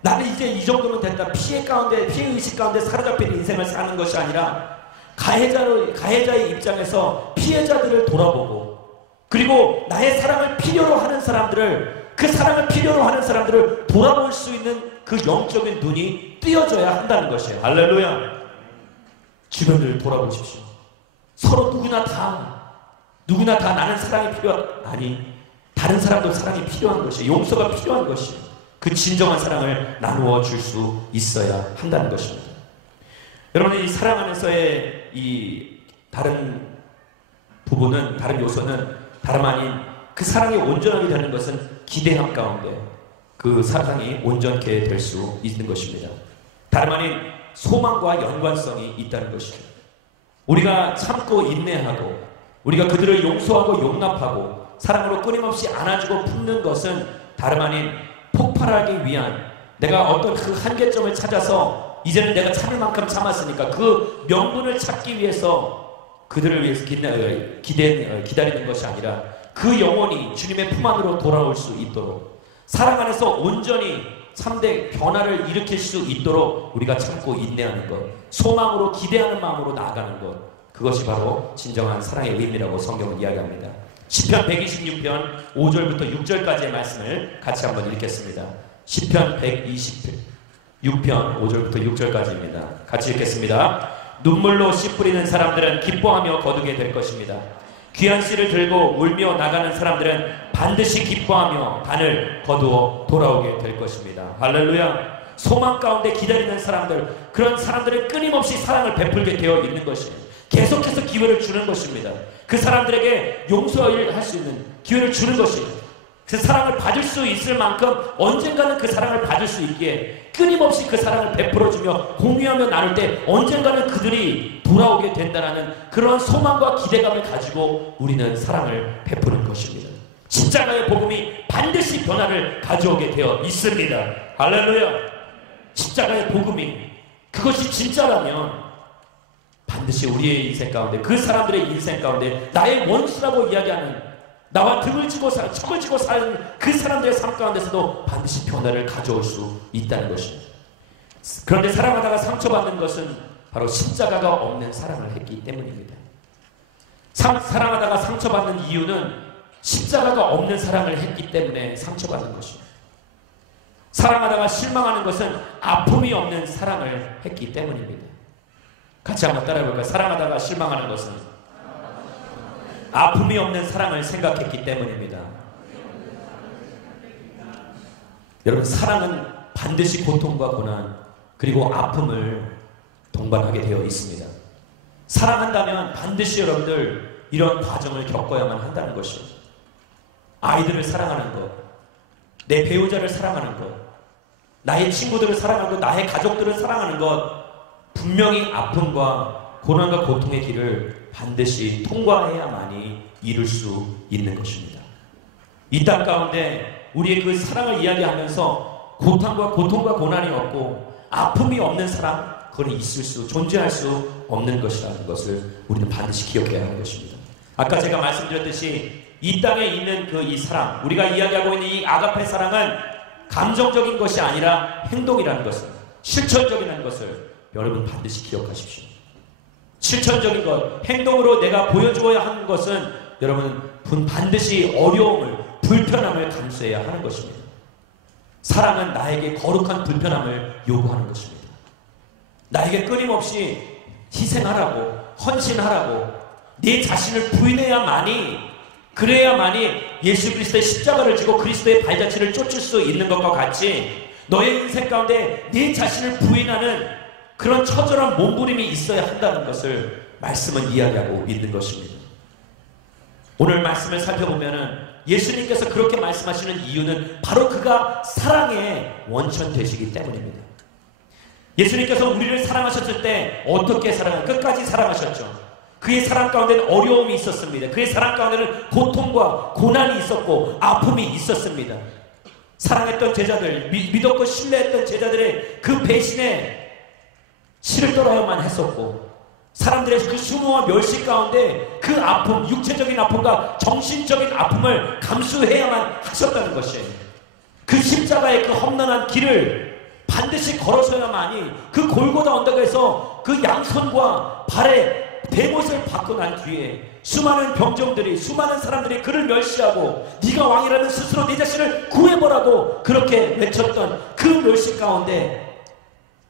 나는 이제 이 정도면 됐다, 피해의식 가운데 사로잡힌 인생을 사는 것이 아니라 가해자의 입장에서 피해자들을 돌아보고, 그리고 나의 사랑을 필요로 하는 사람들을 그 사랑을 필요로 하는 사람들을 돌아볼 수 있는 그 영적인 눈이 띄어져야 한다는 것이에요. 할렐루야. 주변을 돌아보십시오. 서로 누구나 다 나는 사랑이 아니, 다른 사람도 사랑이 필요한 것이에요. 용서가 필요한 것이에요. 그 진정한 사랑을 나누어 줄 수 있어야 한다는 것입니다. 여러분, 이 사랑 안에서의 이 다른 부분은, 다른 요소는 다름 아닌 그 사랑이 온전하게 되는 것은 기대함 가운데 그 사랑이 온전케 될 수 있는 것입니다. 다름 아닌 소망과 연관성이 있다는 것이죠. 우리가 참고 인내하고 우리가 그들을 용서하고 용납하고 사랑으로 끊임없이 안아주고 품는 것은 다름 아닌 폭발하기 위한, 내가 어떤 그 한계점을 찾아서 이제는 내가 참을 만큼 참았으니까 그 명분을 찾기 위해서 그들을 위해서 기다리는 것이 아니라 그 영혼이 주님의 품 안으로 돌아올 수 있도록, 사랑 안에서 온전히 참된 변화를 일으킬 수 있도록 우리가 참고 인내하는 것, 소망으로 기대하는 마음으로 나아가는 것, 그것이 바로 진정한 사랑의 의미라고 성경은 이야기합니다. 시편 126편 5절부터 6절까지의 말씀을 같이 한번 읽겠습니다. 시편 126편 5절부터 6절까지입니다. 같이 읽겠습니다. 눈물로 씨 뿌리는 사람들은 기뻐하며 거두게 될 것입니다. 귀한 씨를 들고 울며 나가는 사람들은 반드시 기뻐하며 단을 거두어 돌아오게 될 것입니다. 할렐루야. 소망 가운데 기다리는 사람들, 그런 사람들은 끊임없이 사랑을 베풀게 되어 있는 것입니다. 계속해서 기회를 주는 것입니다. 그 사람들에게 용서할 수 있는 기회를 주는 것입니다. 그 사랑을 받을 수 있을 만큼 언젠가는 그 사랑을 받을 수 있기에 끊임없이 그 사랑을 베풀어주며 공유하며 나눌 때 언젠가는 그들이 돌아오게 된다는 그런 소망과 기대감을 가지고 우리는 사랑을 베푸는 것입니다. 십자가의 복음이 반드시 변화를 가져오게 되어 있습니다. 할렐루야. 십자가의 복음이, 그것이 진짜라면 반드시 우리의 인생 가운데, 그 사람들의 인생 가운데 나의 원수라고 이야기하는, 나와 등을 지고 척을 지고 사는 그 사람들의 삶 가운데서도 반드시 변화를 가져올 수 있다는 것입니다. 그런데 사랑하다가 상처받는 것은 바로 십자가가 없는 사랑을 했기 때문입니다. 사랑하다가 상처받는 이유는 십자가가 없는 사랑을 했기 때문에 상처받는 것입니다. 사랑하다가 실망하는 것은 아픔이 없는 사랑을 했기 때문입니다. 같이 한번 따라해볼까요? 사랑하다가 실망하는 것은 아픔이 없는 사랑을 생각했기 때문입니다. 여러분, 사랑은 반드시 고통과 고난 그리고 아픔을 동반하게 되어 있습니다. 사랑한다면 반드시 여러분들 이런 과정을 겪어야만 한다는 것이죠. 아이들을 사랑하는 것, 내 배우자를 사랑하는 것, 나의 친구들을 사랑하는 것, 나의 가족들을 사랑하는 것, 분명히 아픔과 고난과 고통의 길을 반드시 통과해야만이 이룰 수 있는 것입니다. 이 땅 가운데 우리의 그 사랑을 이야기하면서 고통과 고난이 없고 아픔이 없는 사랑, 그건 존재할 수 없는 것이라는 것을 우리는 반드시 기억해야 하는 것입니다. 아까 제가 말씀드렸듯이 이 땅에 있는 이 사랑, 우리가 이야기하고 있는 이 아가페 사랑은 감정적인 것이 아니라 행동이라는 것을, 실천적이라는 것을 여러분 반드시 기억하십시오. 실천적인 것, 행동으로 내가 보여주어야 하는 것은 여러분 반드시 어려움을, 불편함을 감수해야 하는 것입니다. 사랑은 나에게 거룩한 불편함을 요구하는 것입니다. 나에게 끊임없이 희생하라고, 헌신하라고, 내 자신을 부인해야만이, 그래야만이 예수 그리스도의 십자가를 지고 그리스도의 발자취를 쫓을 수 있는 것과 같이 너의 인생 가운데 내 자신을 부인하는 그런 처절한 몸부림이 있어야 한다는 것을 말씀은 이야기하고 있는 것입니다. 오늘 말씀을 살펴보면은 예수님께서 그렇게 말씀하시는 이유는 바로 그가 사랑의 원천 되시기 때문입니다. 예수님께서 우리를 사랑하셨을 때 어떻게 끝까지 사랑하셨죠? 그의 사랑 가운데는 어려움이 있었습니다. 그의 사랑 가운데는 고통과 고난이 있었고 아픔이 있었습니다. 사랑했던 제자들, 믿었고 신뢰했던 제자들의 그 배신에 실을 떨어야만 했었고, 사람들의 그 수모와 멸시 가운데 그 아픔, 육체적인 아픔과 정신적인 아픔을 감수해야만 하셨다는 것이에요. 그 십자가의 그 험난한 길을 반드시 걸어서야만이 그 골고다 언덕에서 그 양손과 발에 대못을 받고 난 뒤에 수많은 병정들이, 수많은 사람들이 그를 멸시하고 네가 왕이라면 스스로 네 자신을 구해보라고 그렇게 외쳤던 그 멸시 가운데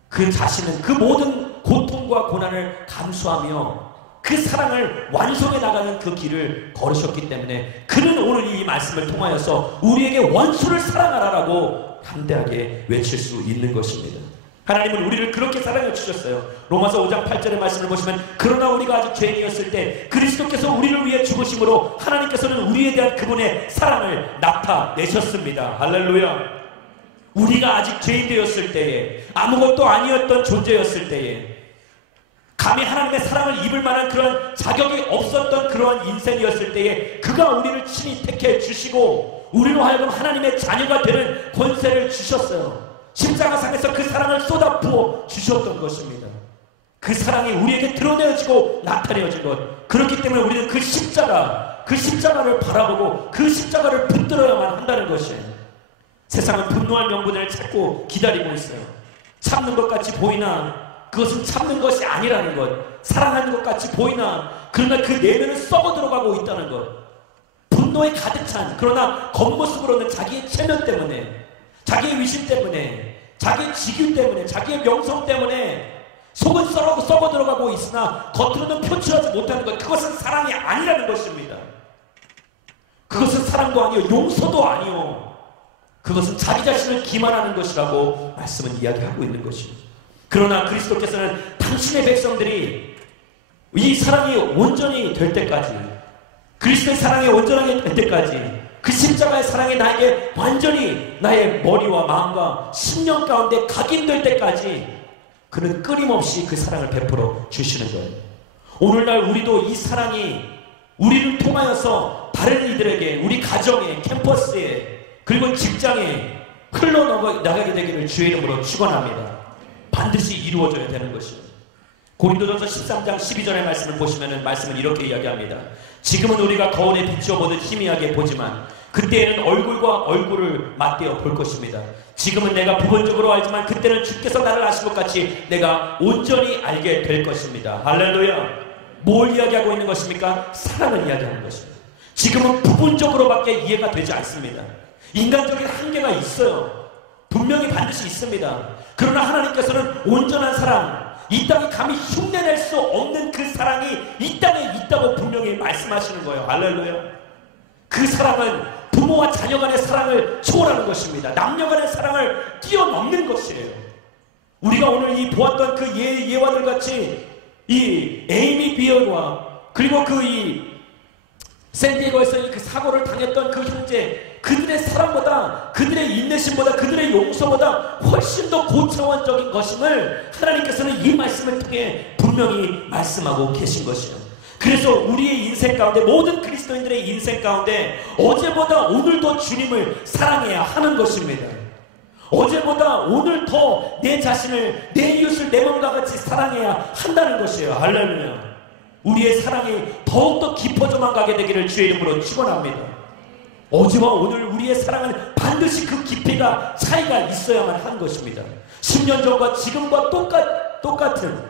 그 자신은 그 모든 고통과 고난을 감수하며 그 사랑을 완성해 나가는 그 길을 걸으셨기 때문에 그는 오늘 이 말씀을 통하여서 우리에게 원수를 사랑하라라고 담대하게 외칠 수 있는 것입니다. 하나님은 우리를 그렇게 사랑해 주셨어요. 로마서 5장 8절의 말씀을 보시면 그러나 우리가 아직 죄인이었을 때 그리스도께서 우리를 위해 죽으심으로 하나님께서는 우리에 대한 그분의 사랑을 나타내셨습니다. 할렐루야. 우리가 아직 죄인 되었을 때에, 아무것도 아니었던 존재였을 때에, 감히 하나님의 사랑을 입을 만한 그런 자격이 없었던 그런 인생이었을 때에 그가 우리를 친히 택해 주시고 우리로 하여금 하나님의 자녀가 되는 권세를 주셨어요. 십자가상에서 그 사랑을 쏟아 부어 주셨던 것입니다. 그 사랑이 우리에게 드러내어지고 나타내어진 것. 그렇기 때문에 우리는 그 십자가를 바라보고 그 십자가를 붙들어야만 한다는 것이에요. 세상은 분노할 명분을 찾고 기다리고 있어요. 참는 것 같이 보이나 그것은 참는 것이 아니라는 것. 사랑하는 것 같이 보이나 그러나 그 내면은 썩어 들어가고 있다는 것. 분노에 가득 찬, 그러나 겉모습으로는 자기의 체면 때문에, 자기의 위신 때문에, 자기의 직유 때문에, 자기의 명성 때문에 속은 썩어 들어가고 있으나 겉으로는 표출하지 못하는 것. 그것은 사랑이 아니라는 것입니다. 그것은 사랑도 아니요 용서도 아니요 그것은 자기 자신을 기만하는 것이라고 말씀은 이야기하고 있는 것입니다. 그러나 그리스도께서는 당신의 백성들이 이 사랑이 온전히 될 때까지, 그리스도의 사랑이 온전하게 될 때까지, 그 십자가의 사랑이 나에게 완전히 나의 머리와 마음과 심령 가운데 각인될 때까지 그는 끊임없이 그 사랑을 베풀어 주시는 거예요. 오늘날 우리도 이 사랑이 우리를 통하여서 다른 이들에게, 우리 가정에, 캠퍼스에, 그리고 직장에 흘러나가게 되기를 주의 이름으로 축원합니다. 반드시 이루어져야 되는 것입니다. 고린도전서 13장 12절의 말씀을 보시면 말씀은 이렇게 이야기합니다. 지금은 우리가 거울에 비추어 보듯 희미하게 보지만 그때에는 얼굴과 얼굴을 맞대어 볼 것입니다. 지금은 내가 부분적으로 알지만 그때는 주께서 나를 아신 것 같이 내가 온전히 알게 될 것입니다. 할렐루야. 뭘 이야기하고 있는 것입니까? 사랑을 이야기하는 것입니다. 지금은 부분적으로밖에 이해가 되지 않습니다. 인간적인 한계가 있어요. 분명히 반드시 있습니다. 그러나 하나님께서는 온전한 사랑, 이 땅에 감히 흉내낼 수 없는 그 사랑이 이 땅에 있다고 분명히 말씀하시는 거예요. 할렐루야. 그 사랑은 부모와 자녀 간의 사랑을 초월하는 것입니다. 남녀 간의 사랑을 뛰어넘는 것이에요. 우리가 오늘 이 보았던 그 예화들 같이 이 에이미 비언과 그리고 그 이 샌디에고에서 그 사고를 당했던 그 형제, 그들의 사랑보다, 그들의 인내심보다, 그들의 용서보다 훨씬 더 고차원적인 것임을 하나님께서는 이 말씀을 통해 분명히 말씀하고 계신 것이에요. 그래서 우리의 인생 가운데, 모든 그리스도인들의 인생 가운데 어제보다 오늘 더 주님을 사랑해야 하는 것입니다. 어제보다 오늘 더 내 자신을, 내 이웃을 내 몸과 같이 사랑해야 한다는 것이에요. 할렐루야. 우리의 사랑이 더욱더 깊어져만 가게 되기를 주의 이름으로 축원합니다. 어제와 오늘 우리의 사랑은 반드시 그 깊이가 차이가 있어야만 하는 것입니다. 10년 전과 지금과 똑같은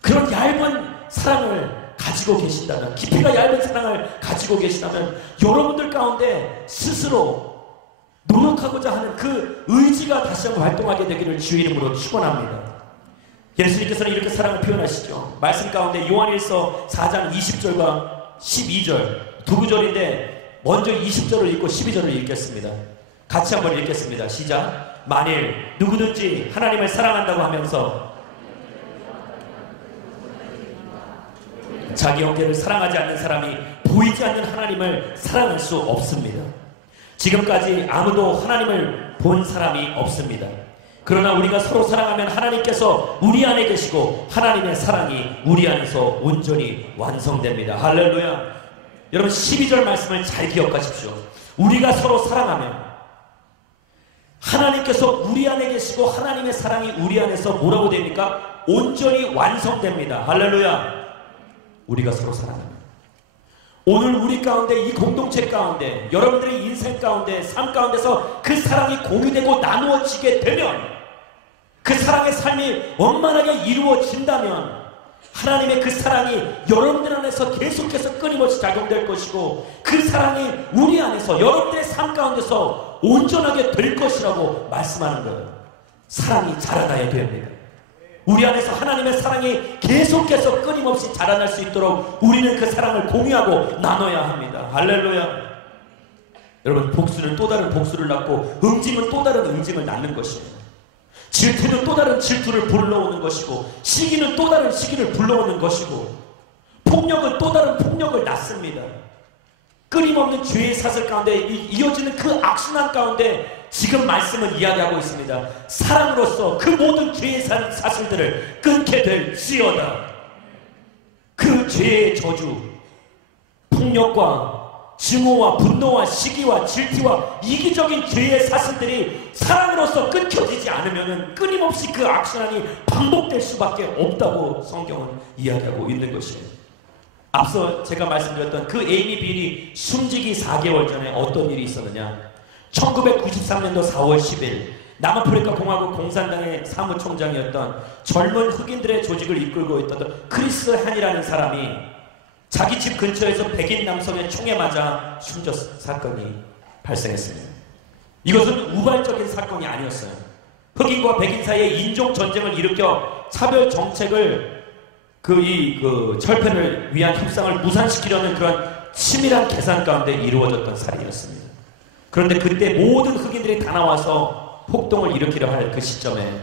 그런 얇은 사랑을 가지고 계신다면, 깊이가 얇은 사랑을 가지고 계시다면 여러분들 가운데 스스로 노력하고자 하는 그 의지가 다시 한번 활동하게 되기를 주의 이름으로 축원합니다. 예수님께서는 이렇게 사랑을 표현하시죠. 말씀 가운데 요한일서 4장 20절과 12절 두 구절인데 먼저 20절을 읽고 12절을 읽겠습니다. 같이 한번 읽겠습니다. 시작. 만일 누구든지 하나님을 사랑한다고 하면서 자기 형제를 사랑하지 않는 사람이 보이지 않는 하나님을 사랑할 수 없습니다. 지금까지 아무도 하나님을 본 사람이 없습니다. 그러나 우리가 서로 사랑하면 하나님께서 우리 안에 계시고 하나님의 사랑이 우리 안에서 온전히 완성됩니다. 할렐루야. 여러분 12절 말씀을 잘 기억하십시오. 우리가 서로 사랑하면 하나님께서 우리 안에 계시고 하나님의 사랑이 우리 안에서 뭐라고 됩니까? 온전히 완성됩니다. 할렐루야. 우리가 서로 사랑하면 오늘 우리 가운데, 이 공동체 가운데, 여러분들의 인생 가운데, 삶 가운데서 그 사랑이 공유되고 나누어지게 되면, 그 사랑의 삶이 원만하게 이루어진다면 하나님의 그 사랑이 여러분들 안에서 계속해서 끊임없이 작용될 것이고, 그 사랑이 우리 안에서 여러분들의 삶 가운데서 온전하게 될 것이라고 말씀하는 거예요. 사랑이 자라나야 됩니다. 우리 안에서 하나님의 사랑이 계속해서 끊임없이 자라날 수 있도록 우리는 그 사랑을 공유하고 나눠야 합니다. 할렐루야. 여러분, 복수는 또 다른 복수를 낳고 응징은 또 다른 응징을 낳는 것이에요. 질투는 또 다른 질투를 불러오는 것이고, 시기는 또 다른 시기를 불러오는 것이고, 폭력은 또 다른 폭력을 낳습니다. 끊임없는 죄의 사슬 가운데 이어지는 그 악순환 가운데 지금 말씀은 이야기하고 있습니다. 사랑으로서 그 모든 죄의 사슬들을 끊게 될지어다. 그 죄의 저주, 폭력과 증오와 분노와 시기와 질투와 이기적인 죄의 사슬들이 사랑으로서 끊겨지지 않으면 끊임없이 그 악순환이 반복될 수밖에 없다고 성경은 이야기하고 있는 것이에요. 앞서 제가 말씀드렸던 그 에이미 빌이 숨지기 4개월 전에 어떤 일이 있었느냐. 1993년도 4월 10일 남아프리카 공화국 공산당의 사무총장이었던 젊은 흑인들의 조직을 이끌고 있던 크리스 한이라는 사람이 자기 집 근처에서 백인 남성의 총에 맞아 숨졌 사건이 발생했습니다. 이것은 우발적인 사건이 아니었어요. 흑인과 백인 사이에 인종 전쟁을 일으켜 차별 정책을 철폐를 위한 협상을 무산시키려는 그런 치밀한 계산 가운데 이루어졌던 살인이었습니다. 그런데 그때 모든 흑인들이 다 나와서 폭동을 일으키려 할 그 시점에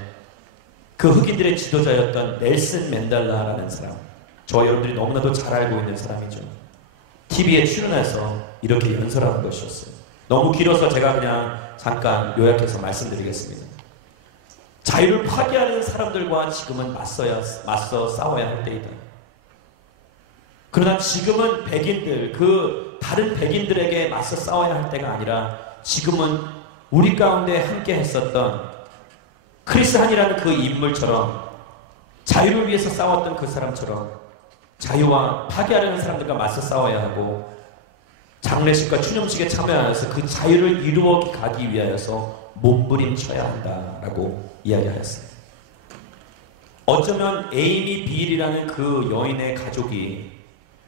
그 흑인들의 지도자였던 넬슨 맨델라라는 사람, 저 여러분들이 너무나도 잘 알고 있는 사람이죠. TV에 출연해서 이렇게 연설하는 것이었어요. 너무 길어서 제가 그냥 잠깐 요약해서 말씀드리겠습니다. 자유를 파괴하는 사람들과 지금은 맞서 싸워야 할 때이다. 그러나 지금은 백인들, 그 다른 백인들에게 맞서 싸워야 할 때가 아니라 지금은 우리 가운데 함께 했었던 크리스 한이라는 그 인물처럼, 자유를 위해서 싸웠던 그 사람처럼 자유와 파괴하려는 사람들과 맞서 싸워야 하고, 장례식과 추념식에 참여하여서 그 자유를 이루어 가기 위하여서 몸부림쳐야 한다라고 이야기하였어요. 어쩌면 에이미 빌이라는 그 여인의 가족이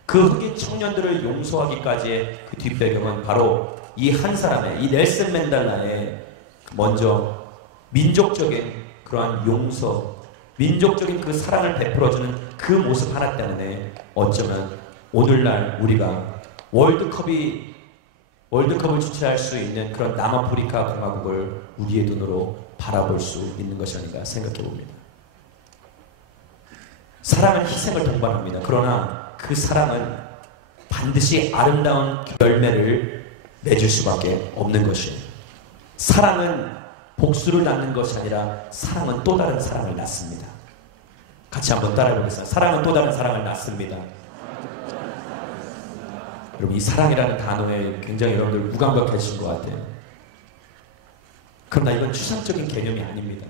그 흑인 청년들을 용서하기까지의 그 뒷배경은 바로 이 한 사람의, 이 넬슨 맨델라의 먼저 민족적인 그러한 용서, 민족적인 그 사랑을 베풀어주는 그 모습 하나 때문에 어쩌면 오늘날 우리가 월드컵을 주최할 수 있는 그런 남아프리카 공화국을 우리의 눈으로 바라볼 수 있는 것이 아닌가 생각해 봅니다. 사랑은 희생을 동반합니다. 그러나 그 사랑은 반드시 아름다운 열매를 맺을 수밖에 없는 것이에요. 사랑은 복수를 낳는 것이 아니라 사랑은 또 다른 사랑을 낳습니다. 같이 한번 따라해 보겠습니다. 사랑은 또 다른 사랑을 낳습니다. 여러분, 이 사랑이라는 단어에 굉장히 여러분들 무감각해지신 것 같아요. 그러나 이건 추상적인 개념이 아닙니다.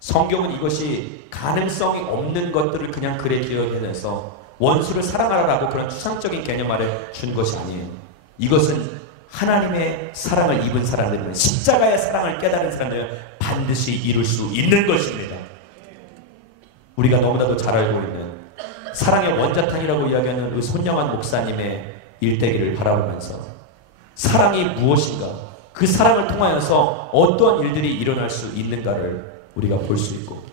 성경은 이것이 가능성이 없는 것들을 그냥 글에 기억해내서 원수를 사랑하라라고 그런 추상적인 개념 아래 준 것이 아니에요. 이것은 하나님의 사랑을 입은 사람들은, 십자가의 사랑을 깨달은 사람들은 반드시 이룰 수 있는 것입니다. 우리가 너무나도 잘 알고 있는 사랑의 원자탄이라고 이야기하는 그 손영환 목사님의 일대기를 바라보면서 사랑이 무엇인가, 그 사랑을 통하여서 어떠한 일들이 일어날 수 있는가를 우리가 볼 수 있고,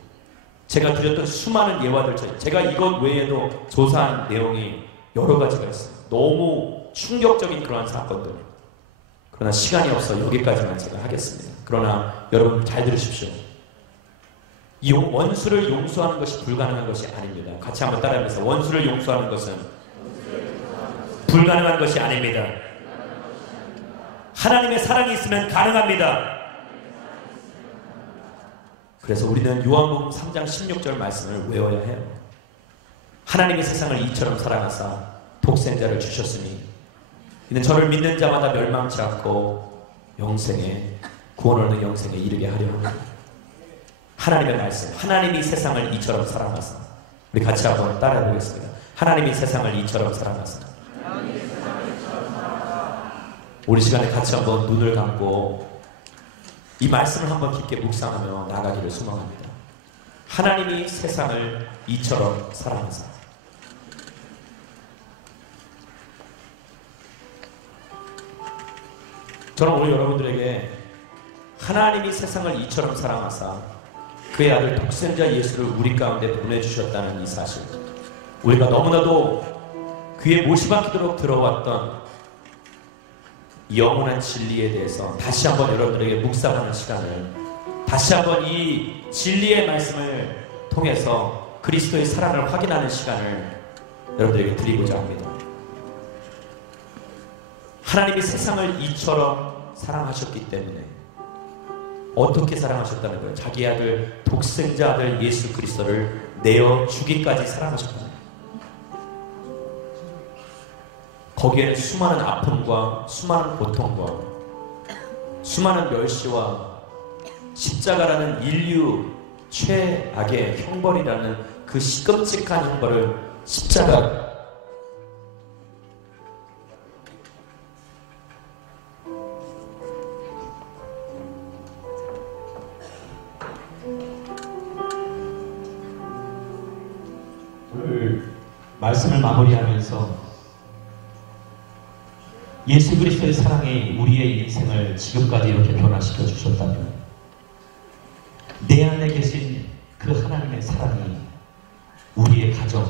제가 드렸던 수많은 예화들, 제가 이것 외에도 조사한 내용이 여러 가지가 있어요. 너무 충격적인 그러한 사건들. 그러나 시간이 없어 여기까지만 제가 하겠습니다. 그러나 여러분 잘 들으십시오. 원수를 용서하는 것이 불가능한 것이 아닙니다. 같이 한번 따라하면서, 원수를 용서하는 것은 불가능한 것이 아닙니다. 하나님의 사랑이 있으면 가능합니다. 그래서 우리는 요한복음 3장 16절 말씀을 외워야 해요. 하나님이 세상을 이처럼 사랑하사 독생자를 주셨으니 이는 저를 믿는 자마다 멸망치 않고 구원 얻는 영생에 이르게 하려 합니다. 하나님의 말씀, 하나님이 세상을 이처럼 사랑하사. 우리 같이 한번 따라해 보겠습니다. 하나님이 세상을 이처럼 사랑하사. 우리 시간에 같이 한번 눈을 감고 이 말씀을 한번 깊게 묵상하며 나가기를 소망합니다. 하나님이 세상을 이처럼 사랑하사. 저는 오늘 여러분들에게 하나님이 세상을 이처럼 사랑하사 그의 아들 독생자 예수를 우리 가운데 보내주셨다는 이 사실, 우리가 너무나도 귀에 못이 박히도록 들어왔던 영원한 진리에 대해서 다시 한번 여러분들에게 묵상하는 시간을, 다시 한번 이 진리의 말씀을 통해서 그리스도의 사랑을 확인하는 시간을 여러분들에게 드리고자 합니다. 하나님이 세상을 이처럼 사랑하셨기 때문에, 어떻게 사랑하셨다는 거예요? 자기 아들, 독생자 아들 예수 그리스도를 내어 주기까지 사랑하셨다는 거예요. 거기에는 수많은 아픔과 수많은 고통과 수많은 멸시와 십자가라는 인류 최악의 형벌이라는 그 시끔찍한 형벌을 십자가 오늘 말씀을 마무리하면서 예수 그리스도의 사랑이 우리의 인생을 지금까지 이렇게 변화시켜 주셨다면, 내 안에 계신 그 하나님의 사랑이 우리의 가정,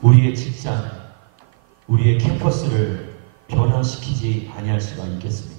우리의 직장, 우리의 캠퍼스를 변화시키지 아니할 수가 있겠습니까?